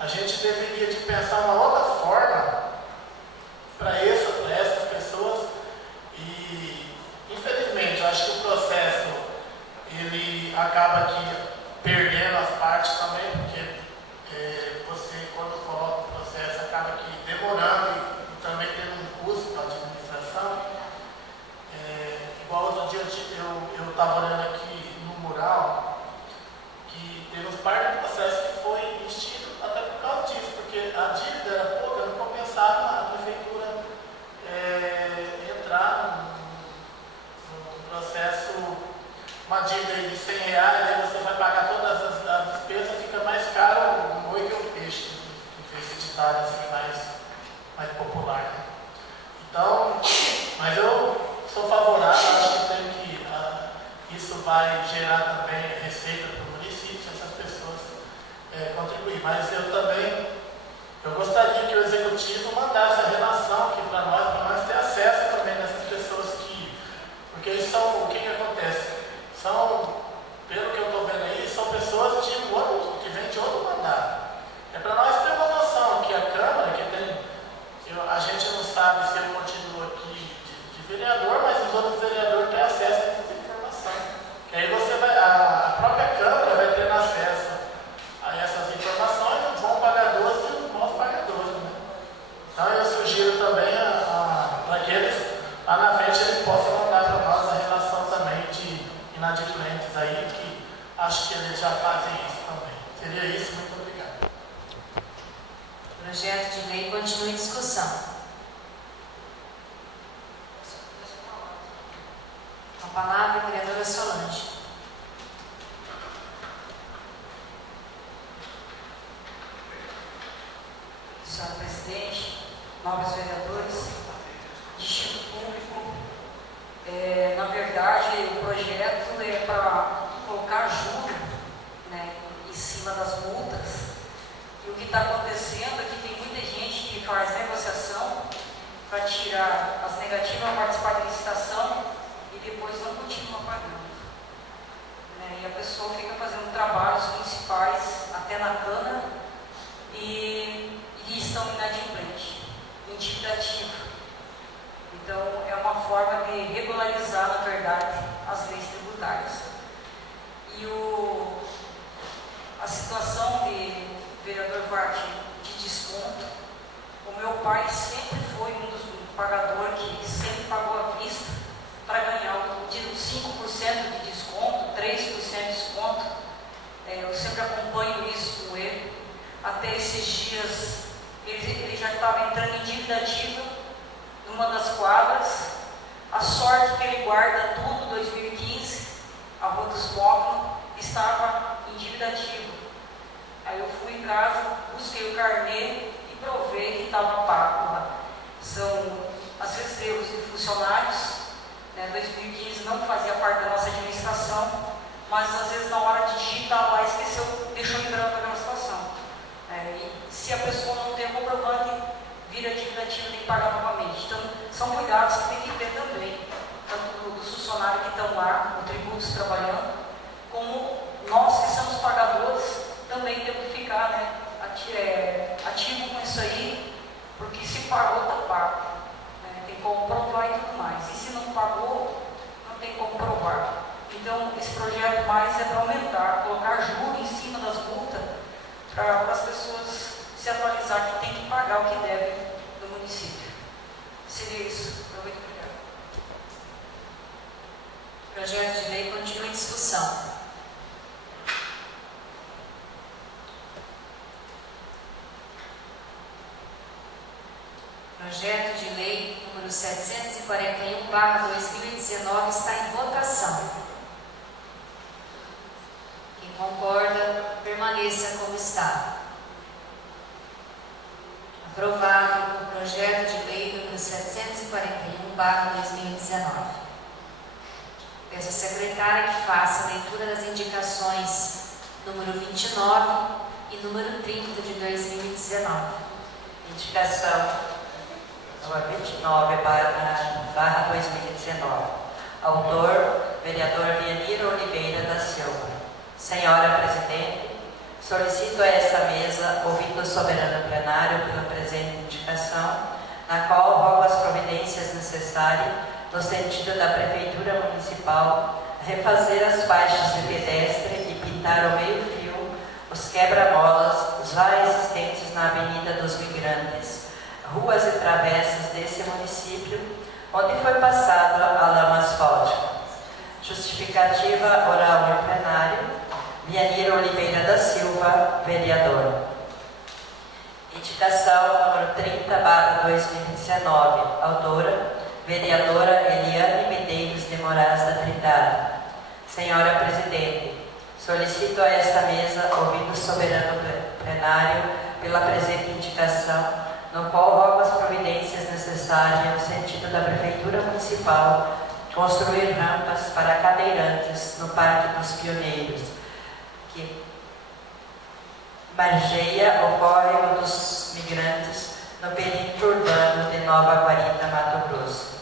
a gente deveria de pensar uma outra forma para essas pessoas. E, infelizmente, eu acho que o processo ele acaba aqui perdendo as partes também, porque você, quando coloca o processo, acaba aqui demorando e também tendo um custo para a administração. Igual outro dia eu estava olhando aqui no mural, que teve uns par de processos que foi extinto até por causa disso, porque a dívida era pouca, não compensava a prefeitura entrar no processo, uma dívida de R$100, aí você vai pagar todas as despesas, fica mais caro o boi que o peixe, esse ditado assim mais popular. Né? Então, mas eu sou favorável, acho que isso vai gerar também receita para o município, essas pessoas contribuir. Mas eu gostaria que o executivo mandasse a relação aqui para nós ter acesso também nessas pessoas porque eles são, o que acontece? Pelo que eu estou vendo aí, são pessoas que vêm de outro mandato. É para nós ter uma noção que a Câmara, a gente não sabe se eu continuo aqui de vereador, mas os outros vereadores têm acesso a essas informações. Que aí a própria Câmara vai ter acesso a essas informações, os bons pagadores e os maus pagadores. Né? Então eu sugiro também para que eles, lá na frente, eles possam mandar para nós a relação também de inadimplentes aí, que acho que eles já fazem isso também. Seria isso, muito obrigado. O projeto de lei continua em discussão. A palavra é a vereadora Solange. Senhora Presidente, nobres vereadores, distinto público, na verdade o projeto é para colocar juro, né, em cima das multas. E o que está acontecendo é que tem muita gente que faz negociação para tirar as negativas a participar da licitação e depois não continua pagando. Né? E a pessoa fica fazendo trabalhos municipais até na cana e estão inadimplentes, em dívida ativa. Então é uma forma de regularizar, na verdade, as leis tributárias. E a situação de vereador Varte de desconto, o meu pai sempre foi um dos pagadores que sempre pagou à vista para ganhar os 5% de desconto, 3% de desconto. Eu sempre acompanho isso com ele. Até esses dias ele já estava entrando em dívida ativa numa das quadras. A sorte sorte que ele guarda tudo, 2015, a Rua dos Móveis estava em dívida ativa. Aí eu fui em casa, busquei o carnê e provei que estava pago lá. São, às vezes, erros de funcionários, né? 2015 não fazia parte da nossa administração, mas às vezes na hora de digitar lá esqueceu, deixou em branco aquela situação. E se a pessoa não tem o comprovante, vira dívida ativa, tem que pagar novamente. Então, são cuidados que tem que ter também, tanto dos funcionários que estão lá, com tributos trabalhando, como nós que somos pagadores, também temos que ficar, né, ativo com isso aí, porque se pagou, está pago. Né? Tem como provar e tudo mais. E se não pagou, não tem como provar. Então, esse projeto mais é para aumentar, colocar juros em cima das multas, para as pessoas se atualizar que tem que pagar o que deve do município. Seria isso. Muito obrigada. O projeto de lei continua em discussão. Projeto de lei número 741/2019 está em votação. Quem concorda, permaneça como está. Aprovado o projeto de lei número 741/2019. Peço à secretária que faça a leitura das indicações número 29 e número 30 de 2019. Indicação número 29/2019. Autor, vereador Vianir Oliveira da Silva. Senhora Presidente, solicito a esta mesa, ouvindo o soberano plenário pela presente indicação, na qual rogo as providências necessárias, no sentido da Prefeitura Municipal, refazer as faixas de pedestre e pintar ao meio-fio os quebra-molas já existentes na Avenida dos Migrantes, ruas e travessas desse município, onde foi passado a lama asfáltica. Justificativa oral em plenário. Vianir Oliveira da Silva, vereador. Indicação número 30/2019. Autora, vereadora Eliane Medeiros de Moraes da Trindade. Senhora Presidente, solicito a esta mesa, ouvindo o soberano plenário, pela presente indicação, no qual rogo as providências necessárias no sentido da Prefeitura Municipal construir rampas para cadeirantes no Parque dos Pioneiros, que margeia o córrego dos Migrantes no perímetro urbano de Nova Guarita, Mato Grosso.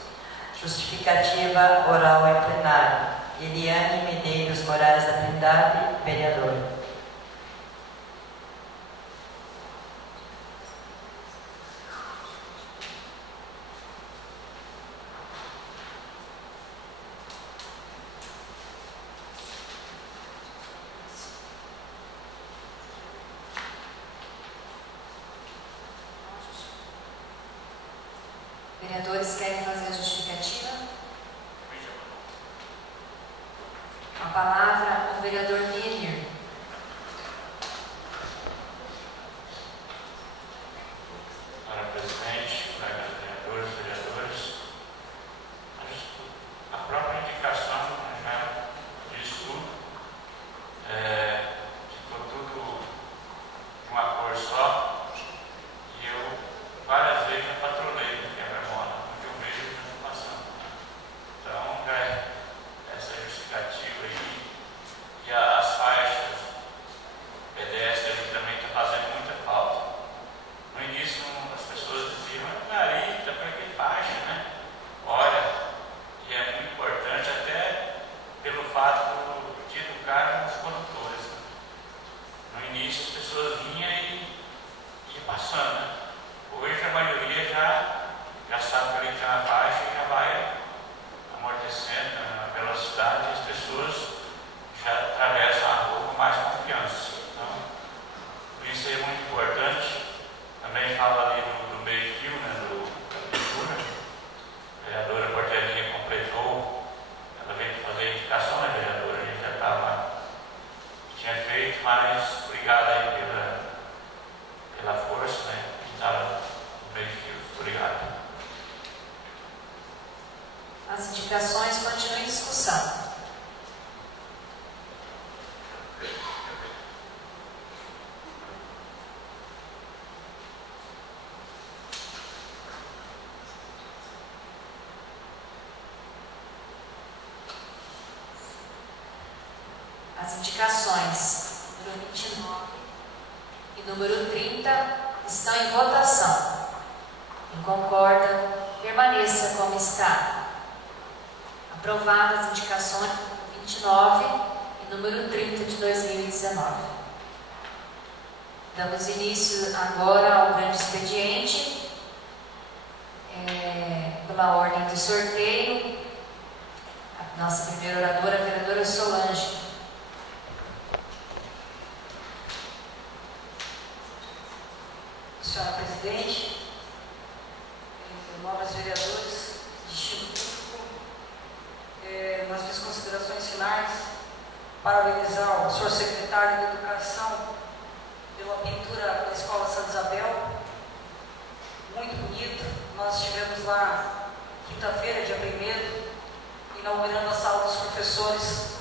Justificativa oral em plenário. Eliane Medeiros Moraes da Trindade, vereadora. Vereadores querem fazer a justificativa? A palavra ao vereador Vianir. Senhora Presidente, colegas vereadores, a própria indicação já diz tudo, ficou tudo de uma cor só, e eu várias vezes já patrulhei no quebra-mola, porque eu vejo a preocupação. Então, essa justificativa aí, e as indicações, continue em discussão. As indicações número 29 e número 30 estão em votação. Quem concorda, permaneça como está. Aprovadas as indicações número 29 e número 30 de 2019. Damos início agora ao grande expediente. Pela ordem do sorteio, a nossa primeira oradora, a vereadora Solange. Senhora Presidente, nobres vereadores, distinto público, nas minhas considerações finais, parabenizar o senhor secretário de Educação pela pintura da Escola Santa Isabel, muito bonito. Nós estivemos lá quinta-feira, dia 1º, inaugurando a sala dos professores,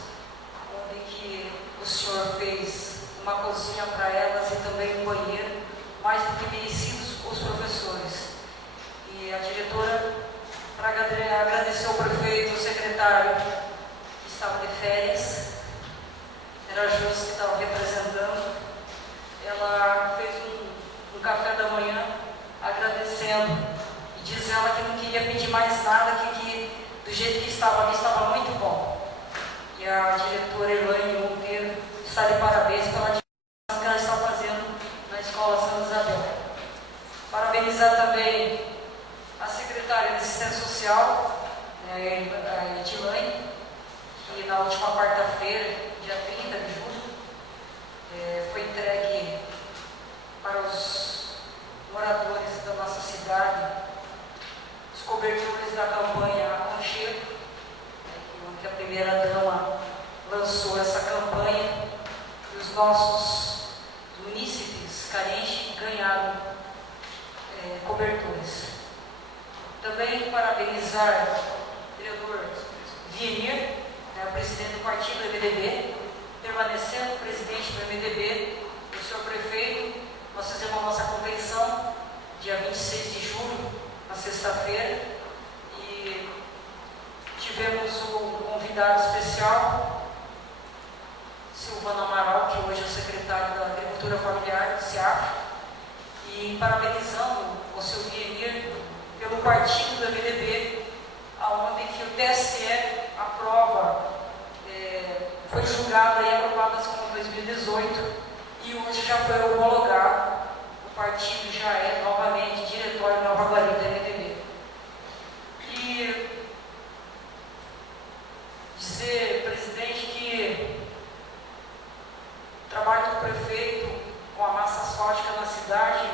onde que o senhor fez uma cozinha para elas e também um banheiro, mais do que merecidos os professores. E a diretora, para agradecer ao prefeito, ao secretário, que estava de férias, era a Jus que estava representando, ela fez um café da manhã agradecendo, e diz ela que não queria pedir mais nada, que do jeito que estava ali estava muito bom. E a diretora Elaine Monteiro está de parabéns pela divulgação que ela está fazendo na Escola Santa Isabel. Parabenizar também a secretária de Assistência Social, a Edilane, que na última quarta-feira, dia 30 de julho, foi entregue para os moradores da nossa cidade os cobertores da campanha Aconchego, onde a primeira-dama lançou essa campanha e os nossos munícipes carentes ganharam cobertores. Também parabenizar o vereador Vienir, o presidente do partido do MDB, permanecendo presidente do MDB, o senhor prefeito. Nós fizemos a nossa convenção dia 26 de julho, na sexta-feira, e tivemos um convidado especial, Silvano Amaral, que hoje é o secretário da Agricultura Familiar do CIAF, e parabenizando o seu Vienir pelo partido do MDB, onde que o TSE aprova, foi julgado e aprovado em 2018, e hoje já foi homologado. O partido já é novamente diretório Nova Guarita do MDB. E dizer, presidente, que o trabalho do prefeito com a massa asfáltica na cidade,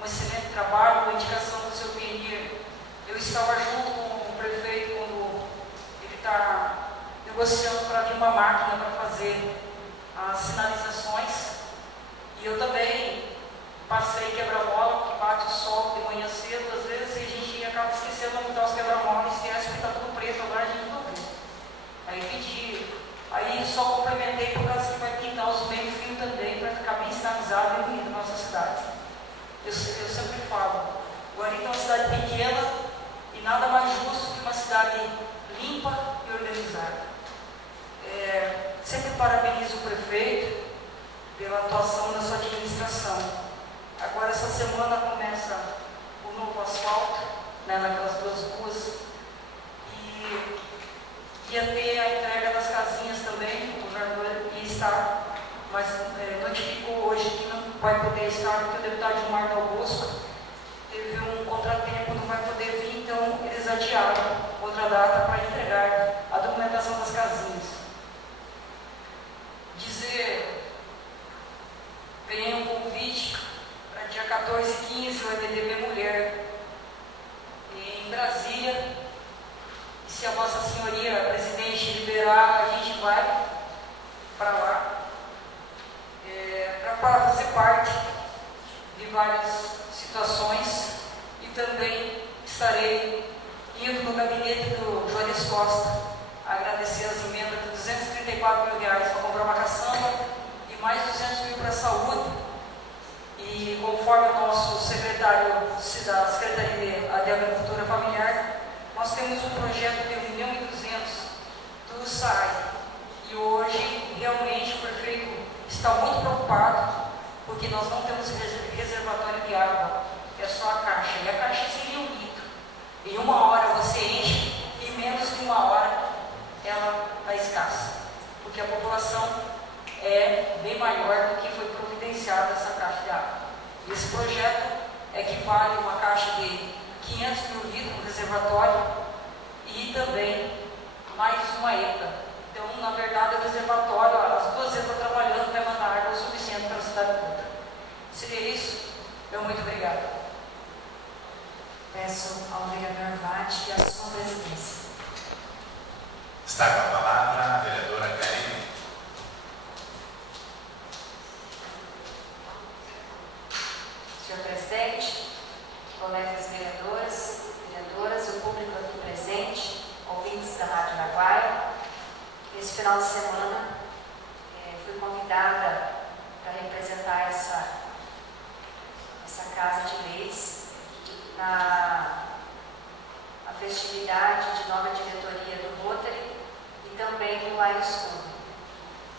um excelente trabalho, uma indicação do seu Vienir. Eu estava junto com o prefeito quando ele está negociando para vir uma máquina para fazer as sinalizações, e eu também passei quebra-mola, que bate o sol de manhã cedo, às vezes, e a gente acaba esquecendo de mudar os quebra-molas, e acha que está tudo preto, agora a gente não vê. Aí pedi, aí só complementei por causa que vai pintar os meio-fio também, para ficar bem sinalizado e bonito na nossa cidade. Eu sempre falo, Guarita é uma cidade pequena e nada mais justo que uma cidade limpa e organizada. Sempre parabenizo o prefeito pela atuação da sua administração. Agora, essa semana começa o novo asfalto, naquelas duas ruas, e ia ter a entrega das casinhas também. O governador ia estar, mas notificou hoje que não vai poder estar, porque o deputado Gilmar Dal Bosco teve um contratempo, não vai poder vir, então eles adiaram outra data para entregar a documentação das casinhas. Dizer, ganhei um convite para dia 14 e 15, o MDB Mulher, em Brasília, e se a Vossa Senhoria, presidente, liberar, a gente vai para lá, para fazer parte de várias situações, e também estarei indo no gabinete do Joanes Costa, agradecer as emendas de R$234 mil para comprar uma caçamba e mais 200 mil para a saúde. E conforme o nosso secretário da Secretaria de Agricultura Familiar, nós temos um projeto de 1.200.000 do SAI. E hoje, realmente, o prefeito está muito preocupado, porque nós não temos reservatório de água, é só a caixa. E a caixa seria 1 litro. Em 1 hora você enche, e menos de 1 hora ela está escassa, porque a população é bem maior do que foi providenciada essa caixa de água. Esse projeto equivale a uma caixa de 500 mil litros no reservatório e também mais uma EPA. Então, na verdade, o reservatório, as 2 EPA trabalhando, vai mandar água suficiente para a cidade toda. Seria isso? Muito obrigada. Peço ao vereador Vade que assuma a presidência. Está com a palavra a vereadora Karine. Senhor presidente, colegas vereadoras, o público aqui presente, ouvintes da Rádio Araguaia, esse final de semana fui convidada para representar essa Casa de Leis na festividade de nova diretoria do Rotary e também do Lions Club,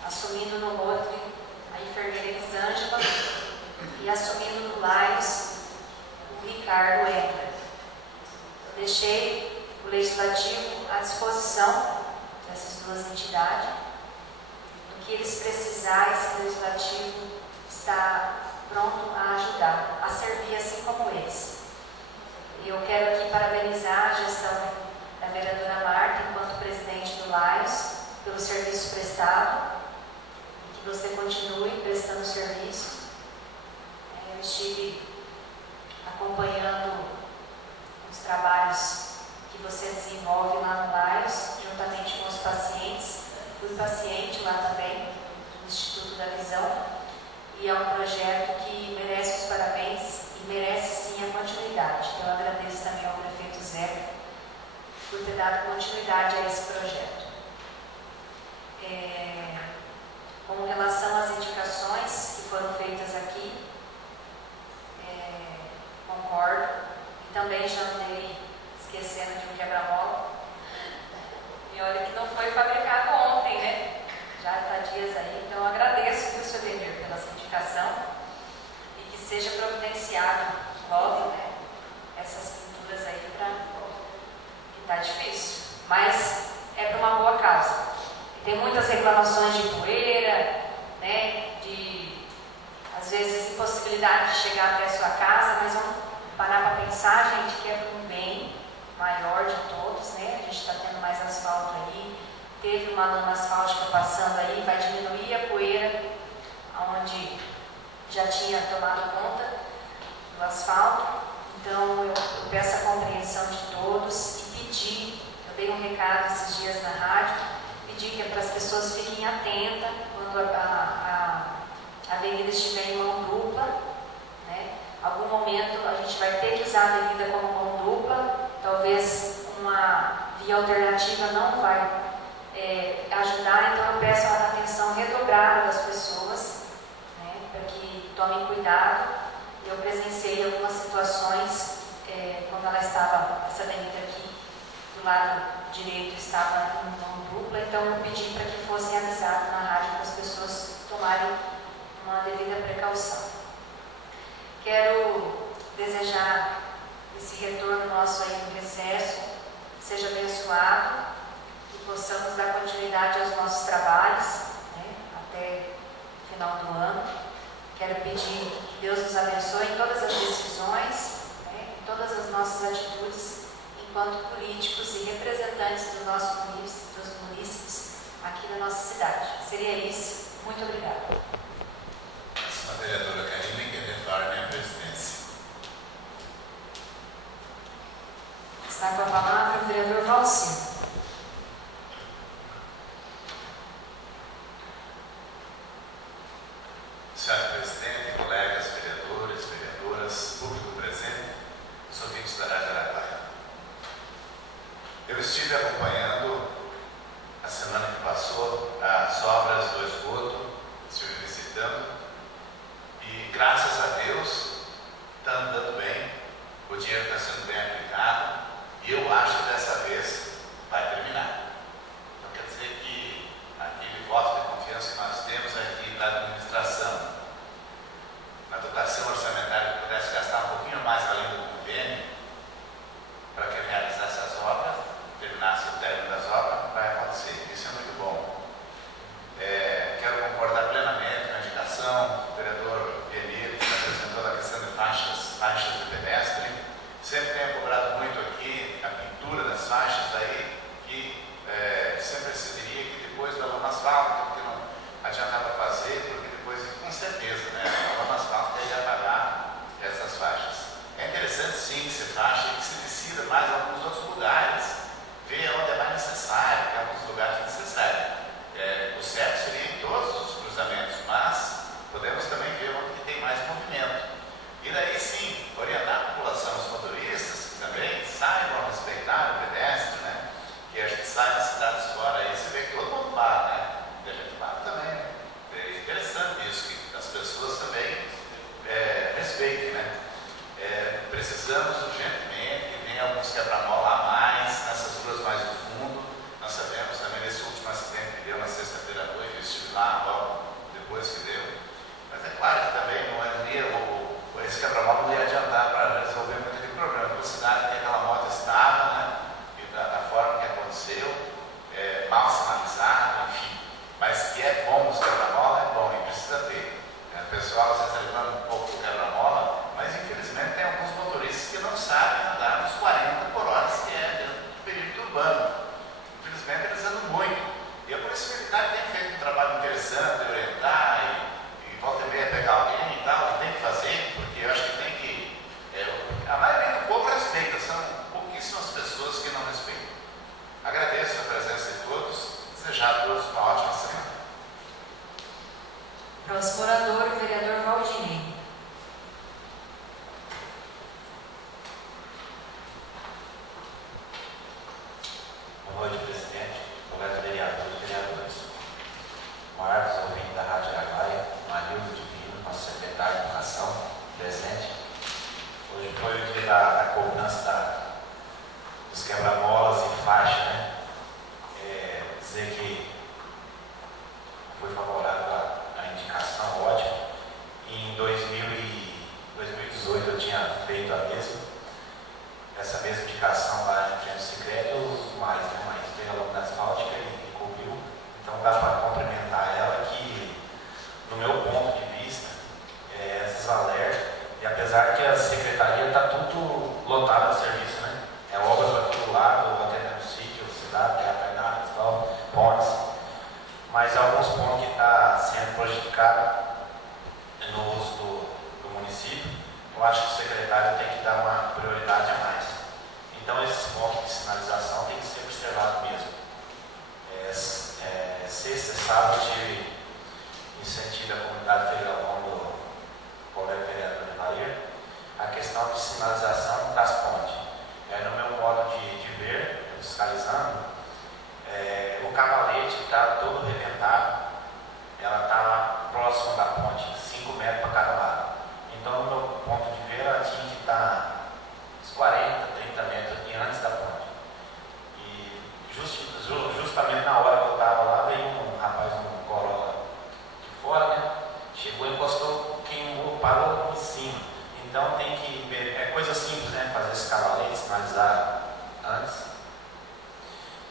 assumindo no Rotary a enfermeira Elisângela e assumindo no Lions o Ricardo Egler. Eu deixei o Legislativo à disposição dessas 2 entidades. Do que eles precisarem, esse Legislativo está pronto a ajudar, a servir assim como eles. E eu quero aqui parabenizar a gestão da vereadora Marta, enquanto presidente do Lions, pelo serviço prestado, e que você continue prestando serviço. Eu estive acompanhando os trabalhos que você desenvolve lá no Lions, juntamente com os pacientes. Fui paciente lá também, no Instituto da Visão, e é um projeto que merece os parabéns e merece sim a continuidade. Então eu agradeço também ao prefeito Zé por ter dado continuidade a esse projeto. Com relação às indicações que foram feitas aqui, concordo, e também já andei esquecendo de um quebra-mola. E olha que não foi fabricado ontem, né? Já está dias aí, então eu agradeço, viu, seu Denir, pela sua indicação e que seja providenciado logo, né, essas pinturas aí que está difícil, mas é para uma boa causa. E tem muitas reclamações de poeira, né, de às vezes impossibilidade de chegar até a sua casa, mas vamos parar para pensar, gente, que é para um bem maior de todos, né? A gente está tendo mais asfalto aí. Teve uma lama asfáltica passando aí, vai diminuir a poeira, onde já tinha tomado conta do asfalto. Então, eu peço a compreensão de todos e pedir, eu dei um recado esses dias na rádio, pedir que para as pessoas fiquem atentas quando a avenida estiver em mão dupla, né? Algum momento a gente vai ter que usar a avenida como mão dupla, talvez uma via alternativa não vai ajudar, então eu peço a atenção redobrada das pessoas, né, para que tomem cuidado. Eu presenciei algumas situações quando ela estava, essa avenida aqui, do lado direito estava em mão dupla, então eu pedi para que fossem avisados na rádio para as pessoas tomarem uma devida precaução. Quero desejar esse retorno nosso aí no recesso seja abençoado, possamos dar continuidade aos nossos trabalhos, né, até o final do ano. Quero pedir que Deus nos abençoe em todas as decisões, né, em todas as nossas atitudes, enquanto políticos e representantes dos munícipes aqui na nossa cidade. Seria isso. Muito obrigada. A vereadora Karine, que retorne à presidência. Está com a palavra o vereador Valcino. Senhora presidente, colegas vereadores, vereadoras, público presente, os ouvintes da Rádio Araguaia. estive acompanhando a semana que passou as obras do esgoto, estive visitando, e graças a Deus está andando bem, o dinheiro está sendo bem aplicado, e eu acho que dessa vez vai terminar. Então quer dizer que aquele voto de confiança que nós temos aqui da administração, na dotação orçamentária, que pudesse gastar um pouquinho mais além do convênio, para que realizasse as obras, terminasse o término das obras, vai acontecer. Isso é muito bom. Quero concordar plenamente com a indicação do vereador Vianney, que apresentou a questão de faixas de pedestre. Sempre tenho cobrado muito aqui a pintura das faixas, daí que sempre se diria que depois da lama asfáltica, porque não adiantava fazer, porque depois, com certeza, né, a lama asfáltica ia apagar essas faixas. É interessante sim que se faixe e que se decida mais em alguns outros lugares, ver onde é mais necessário, que em alguns lugares é necessário. O certo seria em todos os cruzamentos, mas podemos também ver onde que tem mais movimento. E daí sim, orientar a população, os motoristas, que também saibam respeitar o pedestre, né? Que a gente sai das cidades fora aí, você vê que todo mundo para, né? E a gente para também. É interessante isso, que as pessoas também respeitem, né? Precisamos urgentemente que venha alguns quebra-mola a mais nessas ruas mais do fundo. Nós sabemos também desse último acidente que deu na sexta-feira à noite, eu estive lá logo depois que deu. Mas é claro que também esse quebra-mola não ia adiantar para resolver muito aquele problema. A velocidade que aquela moto estava, né? E da forma que aconteceu, mal sinalizado, enfim. Mas que é bom os quebra-mola, é bom e precisa ter. O pessoal às vezes reclama um pouco do quebra-mola, mas infelizmente tem alguns motoristas que não sabem andar nos 40 por hora, que é dentro do perímetro urbano. Infelizmente eles andam muito. E a Polícia Militar tem feito um trabalho interessante de orientar e volta e meia pegar alguém e tal, que tem que fazer, porque eu acho que tem que. A maioria do povo respeita, são pouquíssimas pessoas que não respeitam. Agradeço a presença de todos, desejar a todos uma ótima semana. Próximo orador, o vereador Valdinei. Boa noite, presidente, colegas vereadores e vereadores. Marcos, ouvinte da Rádio Araguaia, Marildo Divino, nosso secretário de Educação, presente. Hoje foi o dia da cobrança dos quebra-molas e faixa, né? Dizer que foi favorável à indicação, ótimo. Em 2018 eu tinha feito essa mesma indicação lá em frente ao Sicredi, eu uso mais, né? Mas veio a lâmina asfáltica e cobriu. Então dá para cumprimentar ela que, no meu ponto de vista, esses alertas, e apesar que a secretaria está tudo lotada de serviço, né? É obras para todo lado, até no sítio, cidade, terra cainada, asfalto, pontes. Mas alguns pontos que está sendo prejudicado no uso do município, eu acho que o secretário tem que dar uma prioridade a mais. Então esses pontos de sinalização têm que ser observados mesmo. Sexta, sábado, eu tive incentivo da comunidade federal do colega vereador de Bahia, a questão de sinalização das pontes. No meu modo de ver, fiscalizando, o cavalete está todo arrebentado, ela está próxima da ponte, 5 metros para cada lado. Então, no meu ponto de ver, ela tinha que estar uns 40, 30 metros antes da ponte. E justamente na hora que eu estava lá, veio um rapaz no Corolla de fora, né? Chegou, encostou, queimou, parou em cima. Então tem que ver, é coisa simples, né? Fazer esse cavalete, sinalizar antes.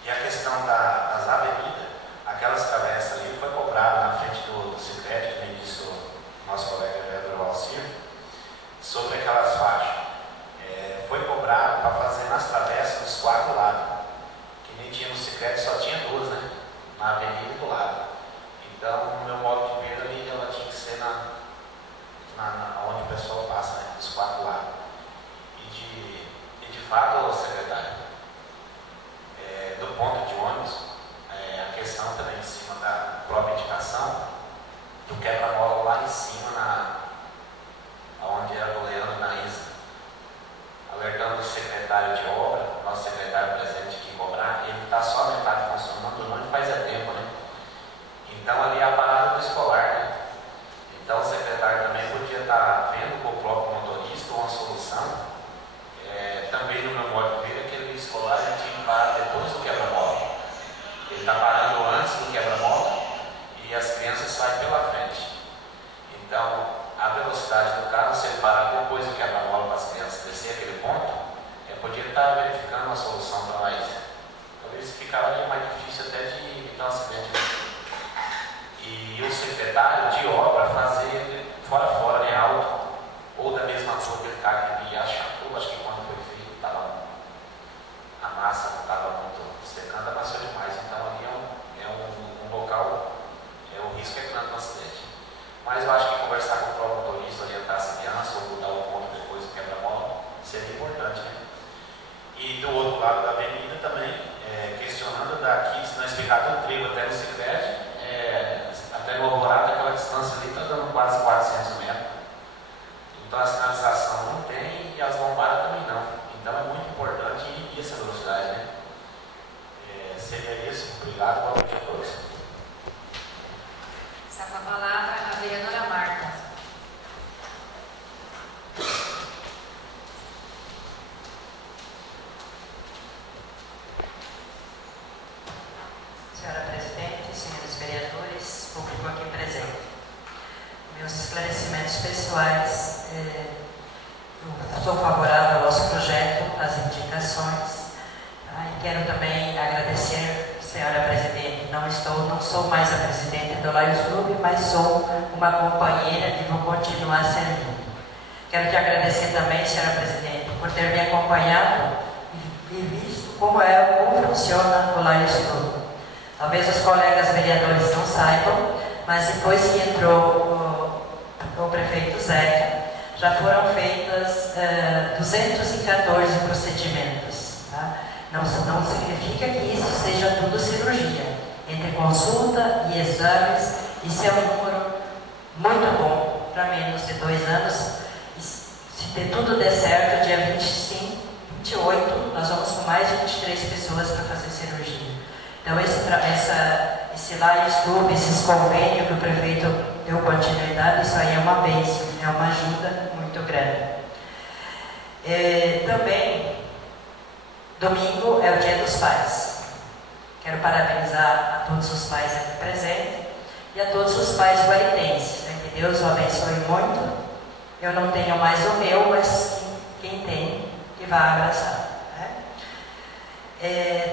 E a questão das avenidas, aquelas travessas ali, foi cobrado na frente do Sicredi, que nem disse o nosso colega vereador Valcir, sobre aquelas faixas. Foi cobrado para fazer nas travessas dos 4 lados. Que nem tinha no Sicredi, só tinha 2, né? Na avenida e do lado. Então, no meu modo de ver ali, ela tinha que ser onde o pessoal passa, né? Dos 4 lados. E de fato, secretário, do ponto de ônibus, a questão também em cima da própria indicação, do quebra-mola lá em cima, onde era o Leandro na Isa, alertando o secretário de obra, nosso secretário presente aqui em cobrar, mais difícil até de ter um acidente. E o secretário de obra fazer fora, né, alto, ou da mesma cor que ele cara que achatou, acho que quando foi feito, a massa não estava muito secando, amassou demais. Então ali é um local, o risco é grande no acidente. Mas eu acho que conversar com o próprio motorista, orientar a segurança, ou mudar o ponto depois do quebra-mola, seria importante, né? E do outro lado da avenida também, questionando daqui, se não explicar do trigo até no Cicred, até no Alvorada, aquela distância ali está dando quase 400 metros. Então a sinalização não tem e as lombadas também não. Então é muito importante ir essa velocidade, né? Seria isso. Obrigado, boa noite a todos. Está com a palavra a vereadora Marta. Senhora Presidente, senhores vereadores, público aqui presente. Meus esclarecimentos pessoais, eu sou favorável ao projeto, às indicações, e quero também agradecer, senhora Presidente, não sou mais a presidente do Lions Club, mas sou uma companheira e vou continuar servindo. Quero te agradecer também, senhora Presidente, por ter me acompanhado e visto como funciona o Lions Club. Talvez os colegas vereadores não saibam, mas depois que entrou o prefeito Zeca, já foram feitas 214 procedimentos. Tá? Não significa que isso seja tudo cirurgia. Entre consulta e exames, isso é um número muito bom para menos de 2 anos. Se tudo der certo, dia 25, 28, nós vamos com mais de 23 pessoas para fazer cirurgia. Então, esse Lions Club, esses convênios que o prefeito deu continuidade, isso aí é uma bênção, é uma ajuda muito grande. Também, domingo é o Dia dos Pais. Quero parabenizar a todos os pais aqui presentes e a todos os pais guaritenses. Né? Que Deus o abençoe muito. Eu não tenho mais o meu, mas quem tem, que vai abraçar.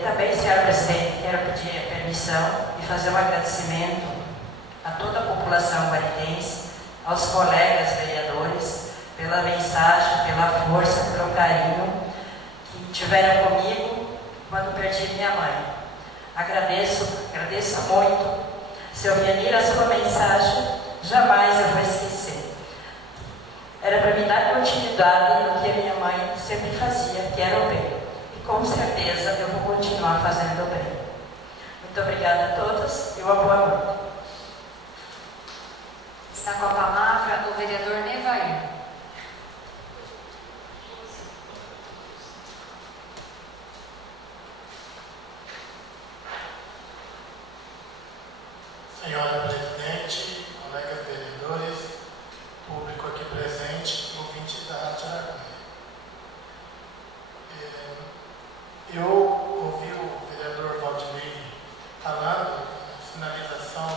Também, senhora Presidente, quero pedir a permissão e fazer um agradecimento a toda a população guaritense, aos colegas vereadores, pela mensagem, pela força, pelo carinho que tiveram comigo quando perdi minha mãe. Agradeço muito. Seu Vianir, a sua mensagem, jamais eu vou esquecer. Era para me dar continuidade no que a minha mãe sempre fazia, que era o bem. Com certeza eu vou continuar fazendo bem. Muito obrigada a todos e uma boa noite. Está com a palavra o vereador Nevair. Senhora Presidente, colegas vereadores, público aqui presente, ouvinte da Rádio Araguaia. Eu ouvi o vereador Valdinei falando da sinalização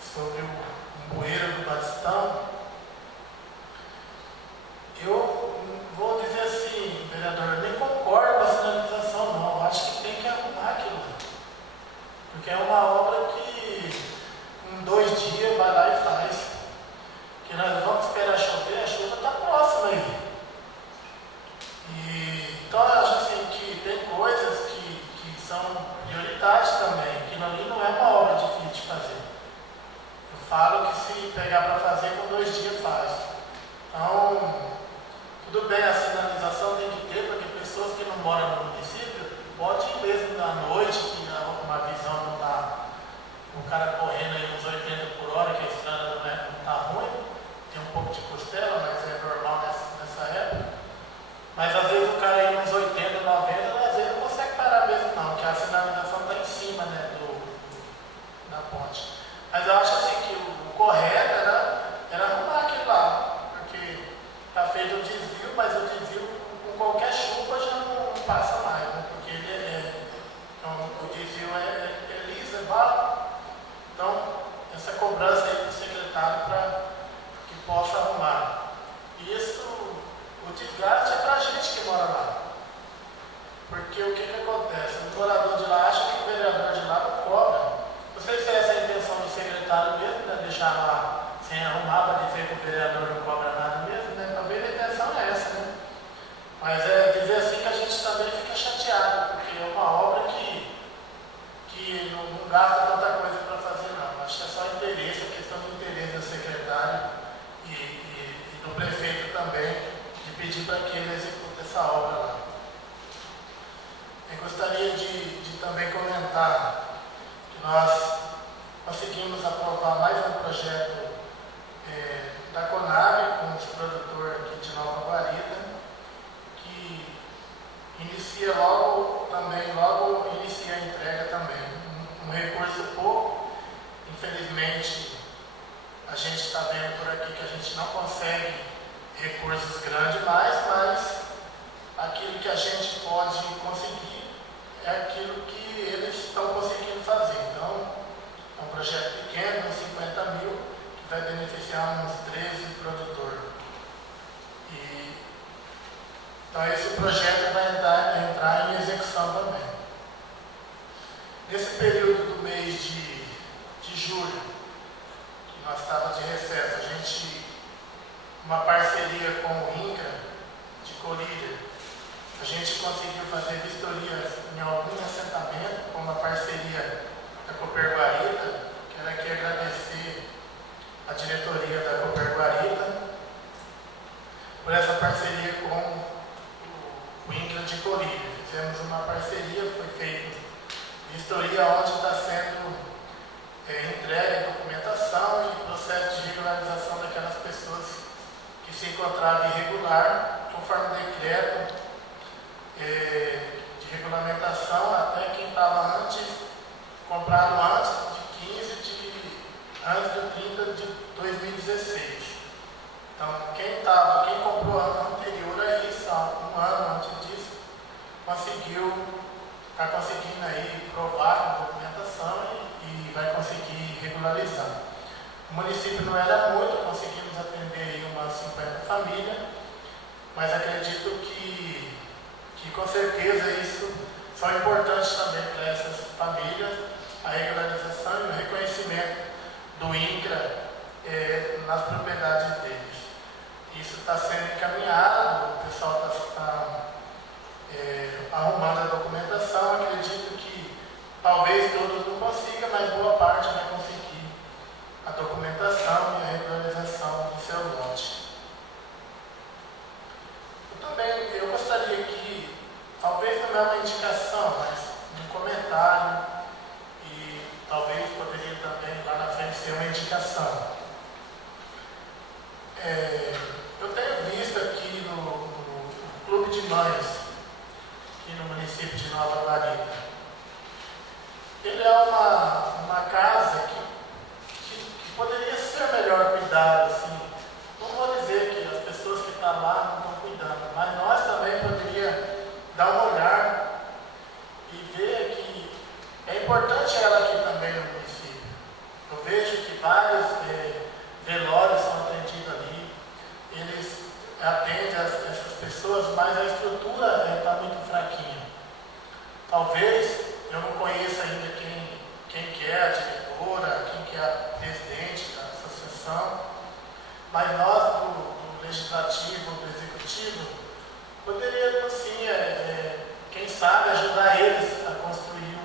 sobre o bueiro do Batistão. Eu vou dizer assim, vereador, eu nem concordo com a sinalização não, eu acho que tem que arrumar aquilo, porque é uma obra que em 2 dias vai lá e faz, que nós vamos esperar chover, a chuva está próxima aí. Então eu acho assim que tem coisas que são prioridades também, que ali não é uma obra difícil de fazer. Eu falo que se pegar para fazer, com 2 dias faz. Então, tudo bem, a sinalização tem que ter, porque pessoas que não moram no município podem ir mesmo à noite, que uma visão não está, o cara correndo aí uns 80 por hora, que a estrada não está ruim, tem um pouco de costela, mas é normal nessa época. Mas às vezes o cara aí uns 80, 90, às vezes não consegue parar mesmo não, porque a sinalização está em cima, né, da ponte. Mas eu acho assim que o correto era arrumar aquilo lá, porque está feito o desvio, mas o desvio com qualquer chuva já não passa mais, né, porque o desvio é liso, é barro. Então, essa cobrança aí do secretário para que possa arrumar. Isso, o desgaste é para a gente que mora lá. Porque o que acontece? O morador de lá acha que que não gasta tanta coisa para fazer, não. Acho que é só interesse, a questão do interesse do secretário e do prefeito também, de pedir para que ele execute essa obra lá. Eu gostaria de também comentar que nós conseguimos aprovar mais um projeto da Conab com os produtores aqui de Nova Guarita, que inicia logo inicia a entrega também. Um recurso pouco, infelizmente a gente está vendo por aqui que a gente não consegue recursos grandes mais, mas aquilo que a gente pode conseguir é aquilo que eles estão conseguindo fazer. Então, é um projeto pequeno, uns 50 mil, que vai beneficiar uns 13 produtores. Então, esse projeto vai entrar em execução também. Nesse período do mês de julho, que nós estávamos de recesso, a gente, uma parceria com o INCRA de Colíder, a gente conseguiu fazer vistorias em alguns assentamentos, com uma parceria da Cooper Guarita. Quero aqui agradecer a diretoria da Cooper Guarita por essa parceria com o INCRA de Colíder. Fizemos uma parceria, foi feita vistoria onde está sendo entregue a documentação e processo de regularização daquelas pessoas que se encontravam irregular, conforme o decreto de regulamentação, até quem estava antes, comprado antes antes do 30 de 2016. Então, quem comprou anterior a isso, um ano antes disso, está conseguindo aí provar a documentação e vai conseguir regularizar. O município não era muito, conseguimos atender aí umas 50 famílias, mas acredito que com certeza isso são importantes também para essas famílias, a regularização e o reconhecimento do INCRA nas propriedades deles. Isso está sendo encaminhado, o pessoal está arrumando a documentação. Acredito que talvez todos não consigam, mas boa parte vai conseguir a documentação e a regularização do seu lote. Eu gostaria que, talvez não é uma indicação, mas um comentário, e talvez poderia também lá na frente ser uma indicação. Eu tenho visto aqui no Clube de Mães, aqui no município de Nova Guarita. Ele é uma casa que poderia ser melhor cuidado, assim. Não vou dizer que as pessoas que estão lá não estão cuidando, mas nós também poderíamos dar uma olhada e ver que é importante ela aqui também no município. Eu vejo que vários velórios são atendidos ali, eles atendem essas pessoas, mas a estrutura está muito fraquinha. Talvez, eu não conheço ainda quem que é a diretora, quem que é a presidente da associação, mas nós do Legislativo, do Executivo, poderíamos sim, quem sabe, ajudar eles a construir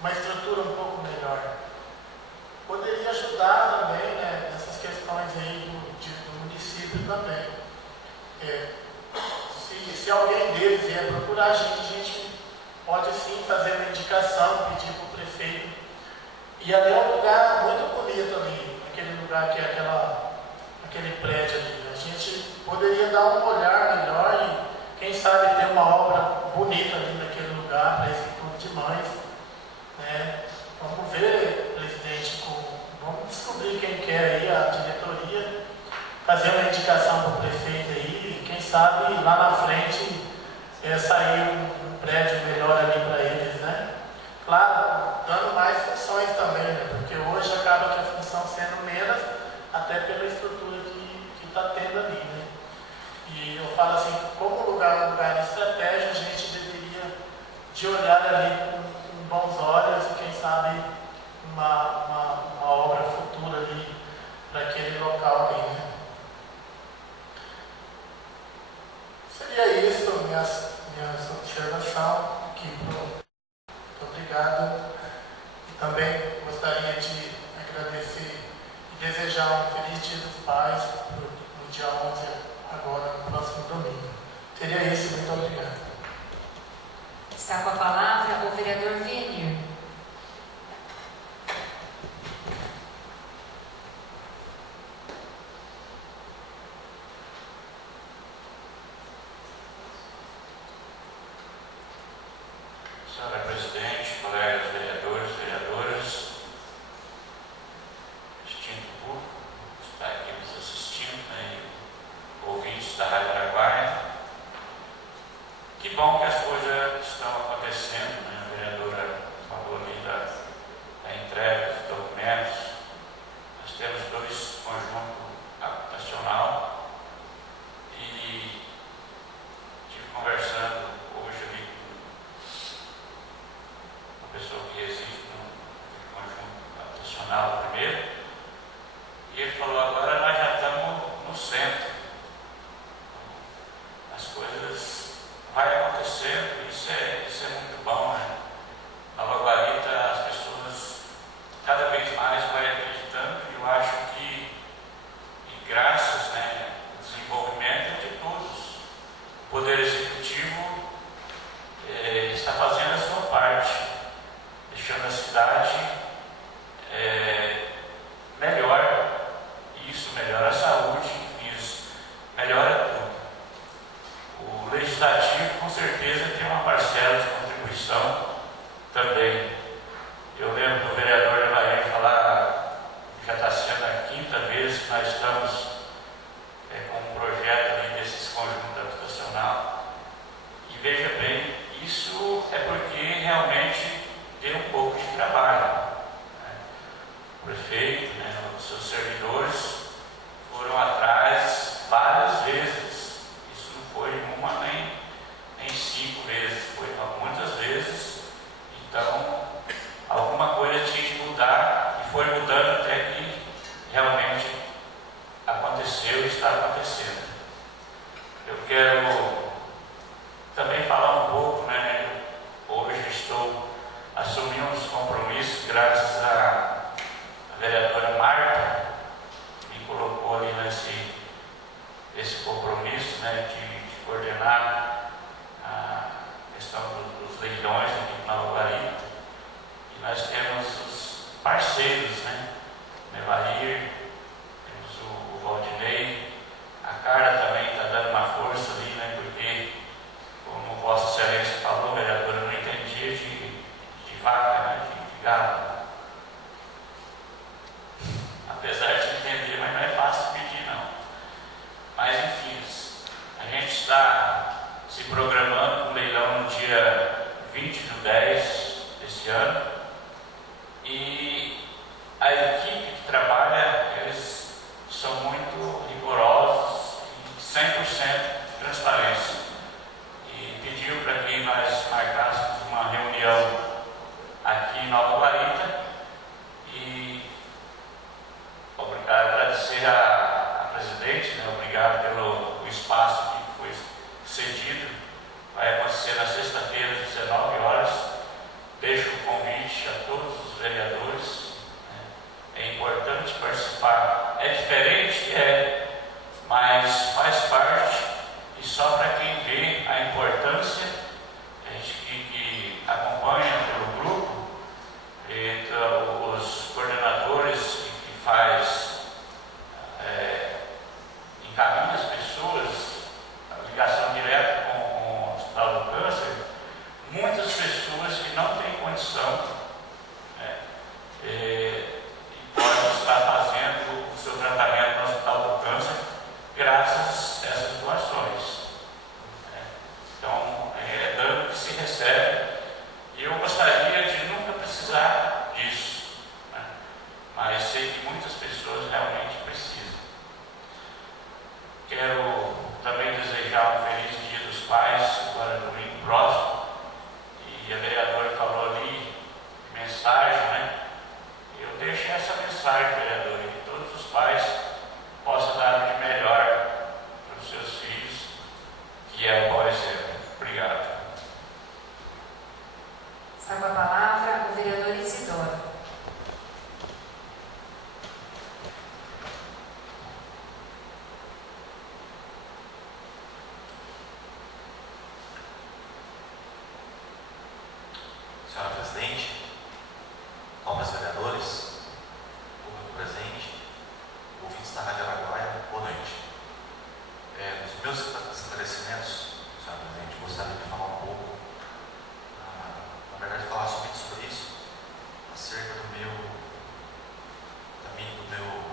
uma estrutura um pouco melhor. Poderia ajudar também, né, nessas questões aí do município também. Se alguém deles vier procurar a gente pode sim fazer uma indicação, pedir para o prefeito. E ali é um lugar muito bonito ali, aquele lugar que é aquele prédio ali. A gente poderia dar um olhar melhor e, quem sabe, ter uma obra bonita ali naquele lugar para esse clube de mães. Né? Vamos ver, presidente, vamos descobrir quem quer aí a diretoria, fazer uma indicação para o prefeito aí, e quem sabe lá na frente sair um prédio melhor ali para eles, né? Claro, dando mais funções também, né? Porque hoje acaba que a função sendo menos, até pela estrutura que está tendo ali, né? E eu falo assim, como lugar de estratégia, a gente deveria de olhar ali com bons olhos e quem sabe uma obra futura ali para aquele local ali, né? Seria isso, minhas observações. observação. Muito obrigado. E também gostaria de agradecer e desejar um feliz Dia dos Pais no dia 11, agora no próximo domingo. Seria isso, muito obrigado. Está com a palavra o vereador Vienir. Senhora presidente, colegas vereadores, vereadoras, distinto público que está aqui nos assistindo, né, e ouvintes da Rádio Araguaia. Que bom que as coisas estão acontecendo, né? A vereadora falou ali da entrega dos documentos. Nós temos 2 conjuntos habitacional e estive conversando hoje ali com uma pessoa que reside no conjunto habitacional primeiro, e ele falou: agora nós já estamos no centro. As coisas vai acontecendo, isso é muito bom, né? Nova Guarita, as pessoas cada vez mais vão acreditando, e eu acho que, e graças, né, ao desenvolvimento de todos, o Poder Executivo está fazendo a sua parte, deixando a cidade melhor, e isso melhora a saúde, enfim, isso melhora tudo. O Legislativo, com certeza, tem uma parcela de contribuição também. Eu lembro do vereador Levair falar, já está sendo a 5ª vez que nós estamos com um projeto ali desses conjuntos habitacional. E veja bem, isso é porque realmente tem um pouco de trabalho, né? O prefeito, né, os seus servidores foram atrás várias vezes. Isso não foi uma nem 5 vezes, foi muitas vezes. Então, alguma coisa tinha que mudar, e foi mudando até que realmente aconteceu e está acontecendo. Eu quero também falar um pouco, né? Hoje estou assumindo uns compromissos, graças à vereadora Marta, que me colocou ali esse compromisso, né, de coordenar a questão dos leilões aqui em Nova Guarita. E nós temos os parceiros, né? Nevair, temos o Valdinei, a Carla também está dando uma força ali, né? Porque, como Vossa Excelência falou, vereadora, eu não entendia de vaca, né? De gado. Apesar de entender, mas não é fácil pedir, não. Mas, enfim, a gente está se programando para um leilão no dia 20/10 desse ano, e a equipe que trabalha, eles são muito rigorosos e 100% de transparência. E pediu para que nós marcássemos uma reunião aqui em Nova Guarita, e agradecer a presidente, né? Obrigado pelo espaço que foi cedido. Vai acontecer na sexta-feira, às 19 horas. Deixo o convite a todos os vereadores, né? É importante participar. É diferente, mas faz parte, e só para quem vê a importância, a gente que acompanha pelo grupo, os coordenadores que faz encaminha as pessoas, a ligação direta com o Hospital do Câncer, muitas pessoas que não têm condição, né, e podem estar fazendo o seu tratamento no Hospital do Câncer graças a essas doações, né? Então, é dano que se recebe, e eu gostaria de nunca precisar disso, né? Mas sei que muitas pessoas realmente precisam. Quero também desejar um feliz Dia dos Pais, agora domingo próximo, e a vereadora falou ali, mensagem, né? Eu Está com a palavra o vereador Isidoro. Senhora Presidente, nobres vereadores, público presente, ouvintes da Rádio Araguaia, boa noite. Nos meus esclarecimentos, senhora Presidente, gostaria de falar um pouco, na verdade, falar somente sobre isso, acerca do meu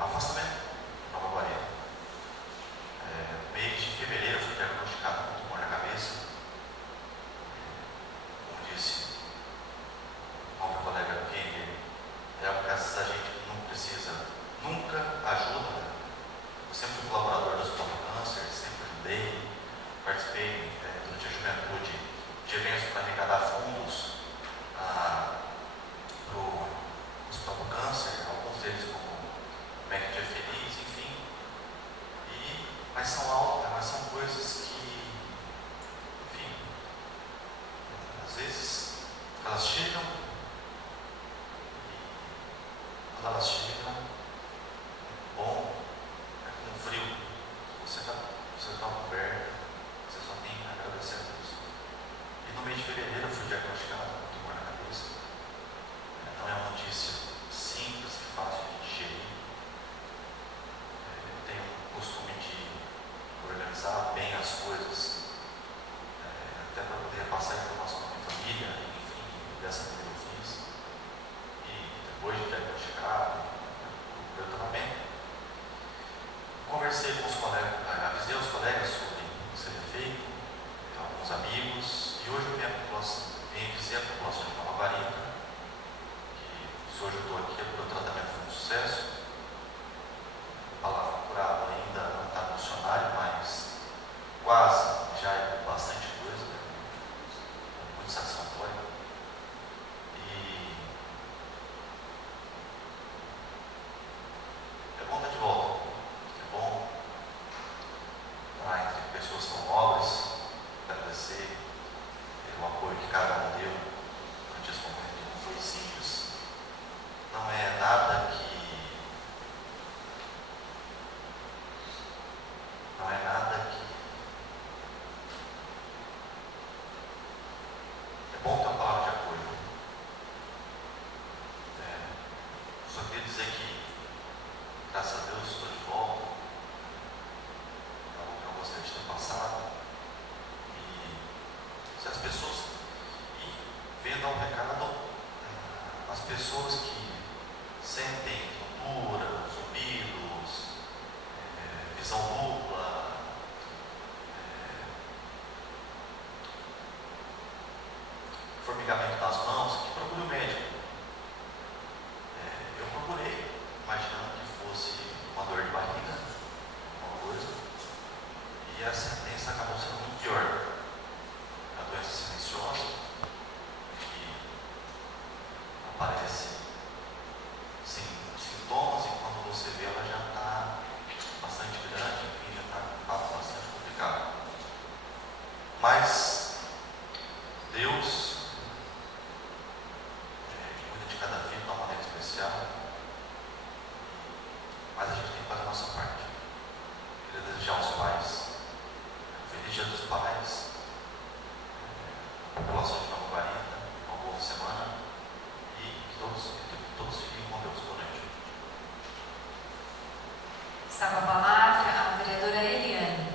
afastamento da Nova Guarita. Mês de fevereiro eu fui diagnosticado com tumor na cabeça. Como disse o meu colega Kenny, é algo que às vezes a gente não precisa, nunca ajuda. Eu sempre fui colaborador do Hospital do Câncer, sempre ajudei, participei durante a juventude de eventos para arrecadar fundos para o Hospital do Câncer, alguns deles como Médico Dia Feliz, enfim. Mas são coisas que, enfim, às vezes elas chegam e quando elas chegam, bom, com frio, você está coberto, você só tem que agradecer a Deus. E no mês de fevereiro eu fui diagnosticado com tumor na cabeça. Não é uma notícia simples e fácil de digerir. Eu tenho o costume de organizar bem as coisas, até para poder passar informação para minha família, enfim, dessa maneira eu fiz. E depois de diagnosticado, eu também conversei com os colegas, avisei os colegas sobre o que seria feito, alguns amigos, e hoje eu venho dizer à população de Nova Guarita que se hoje eu estou aqui é porque o tratamento foi um sucesso. A palavra curado ainda não está no dicionário, mas quase já é bastante coisa, né? Muito satisfatório. E é bom estar de volta, é bom estar entre pessoas tão nobres, agradecer o apoio que cada um deu durante esse momento, que não foi simples. Não é nada que é bom ter uma palavra de apoio. Só queria dizer que, graças a Deus, estou de volta. É algo que eu gostaria de ter passado. E se as pessoas, vendo ao recado, as pessoas que sentem tontura, zumbidos, visão dupla, formigamento nas mãos, que procure o médico. Eu procurei, imaginando que fosse uma dor de barriga, alguma coisa, e a sentença acabou sendo muito pior. É uma doença silenciosa, que aparece sem sintomas, e quando você vê ela já está bastante grande, enfim, já está um fato bastante complicado. Mas Deus cuida de cada vida de uma maneira especial, mas a gente tem que fazer a nossa parte. Queria desejar aos pais feliz Dia dos Pais, população de Nova Guarita, uma boa semana, e que todos fiquem com Deus. Boa noite. Está com a palavra a vereadora Eliane.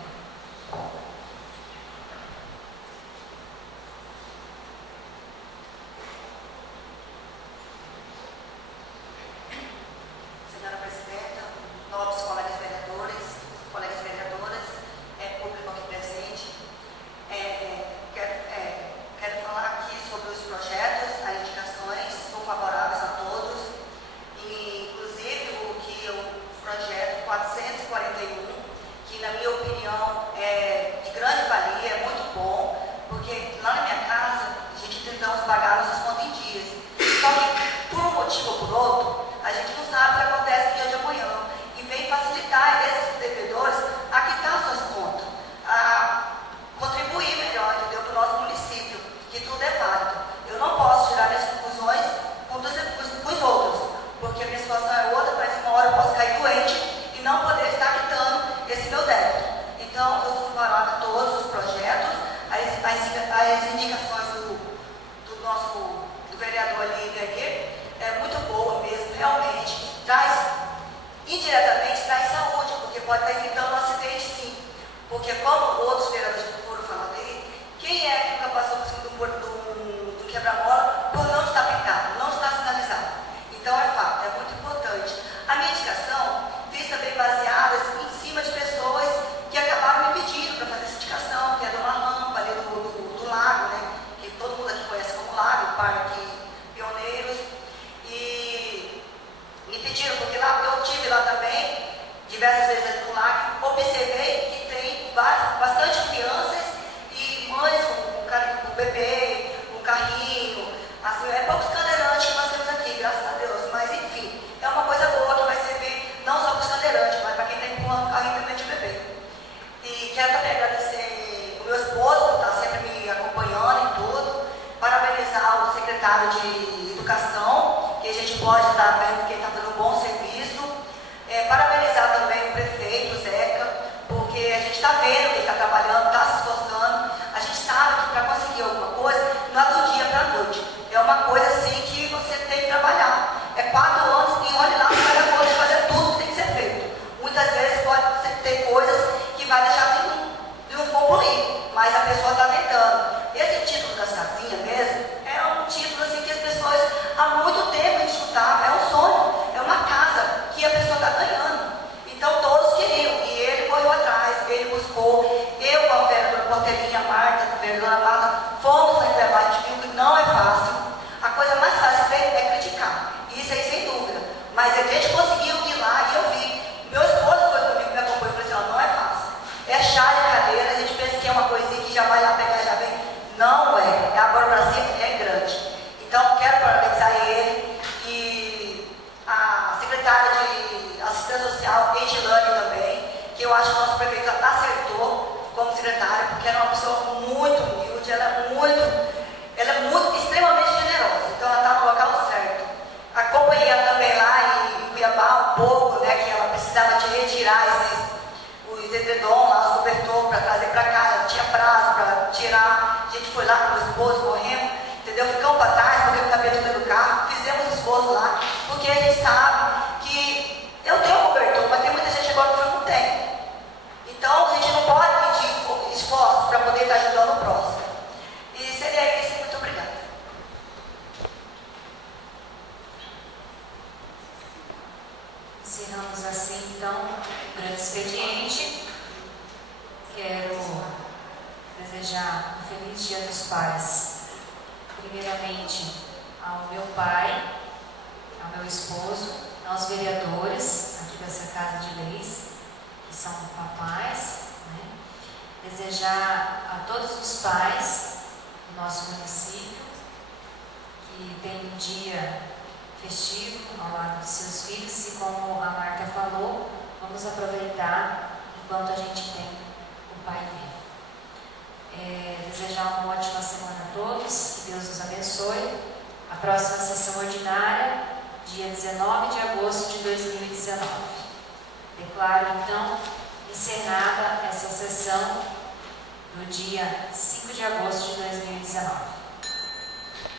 Senhora Presidenta, nobres colegas vereadores, colegas vereadoras, público aqui presente, quero falar aqui sobre os projetos, as indicações, sou favoráveis a todos, e inclusive o projeto 440 Porque como outros vereadores que foram falando aí, quem é que nunca passou por cima do quebra-mola por não estar pintado, não estar sinalizado? Então é fato, é muito importante. A minha indicação fiz também baseada em cima de pessoas que acabaram me pedindo para fazer essa indicação, que é de uma rampa ali do lago, né? Que todo mundo aqui conhece como lago, Parque Pioneiros. E me pediram, porque lá eu estive lá também, diversas vezes ali no lago, observei que tem bastante crianças e mães com bebê, com carrinho, assim, é poucos cadeirantes que nós temos aqui, graças a Deus, mas enfim, é uma coisa boa que vai servir não só para os cadeirantes, mas para quem está empurrando o carrinho também de bebê. E quero também agradecer o meu esposo, que está sempre me acompanhando em tudo, parabenizar o secretário de Educação, que a gente pode estar vendo que ele está dando um bom serviço, parabenizar também o prefeito, o Zeca, porque a gente está vendo que ele está trabalhando, está se esforçando, a gente sabe que para conseguir alguma coisa, não é do dia para a noite, é uma coisa assim que você tem que trabalhar, é 4 anos e olhe lá, você vai dar conta de fazer tudo que tem que ser feito. Muitas vezes pode ter coisas que vai deixar de não concluir, mas a pessoa está tentando. Esse título das casinhas mesmo, é um título assim que as pessoas há muito tempo escutavam, é um sonho, é uma casa que a pessoa está ganhando. Então todos queriam, e ele correu atrás, ele buscou, eu com a vereadora Portelinha, a Marta, a vereadora Marta, fomos na intervalo, a gente viu que não é fácil. A coisa mais fácil é criticar, isso aí sem dúvida, mas a gente conseguiu ir lá e eu vi. Meu esposo foi comigo, me acompanhou e falou assim, não é fácil, é chá de cadeira, a gente pensa que é uma coisinha que já vai lá pegar e já vem, não é, a burocracia é grande. Então quero parabenizar ele e a secretária de Assistência Social, Edilane também, que eu acho que o nosso prefeito acertou como secretária, porque ela é uma pessoa muito humilde, ela é muito, extremamente generosa, então ela está no local certo. Acompanhei ela também lá em Cuiabá um pouco, né, que ela precisava de retirar os edredom lá, os cobertores para trazer para cá, ela tinha prazo para tirar, a gente foi lá com o esposo, corremos, entendeu? Ficamos para trás, porque eu cabia tudo dentro do carro, fizemos esforço lá, porque a gente sabe que eu tenho um cobertor, mas tem muita gente agora que não tem. Então a gente não pode pedir esforços para poder estar ajudando o próximo. E seria isso, muito obrigada. Encerramos assim, então, o grande expediente. Quero desejar um feliz Dia dos Pais. Primeiramente, ao meu pai, ao meu esposo, aos vereadores aqui dessa Casa de Leis, que são papais, né? Desejar a todos os pais do nosso município que tem um dia festivo ao lado de seus filhos e, como a Marta falou, vamos aproveitar enquanto a gente tem o pai vivo. Desejar uma ótima semana a todos, que Deus nos abençoe. A próxima sessão ordinária, dia 19 de agosto de 2019. Declaro então encerrada essa sessão do dia 5 de agosto de 2019.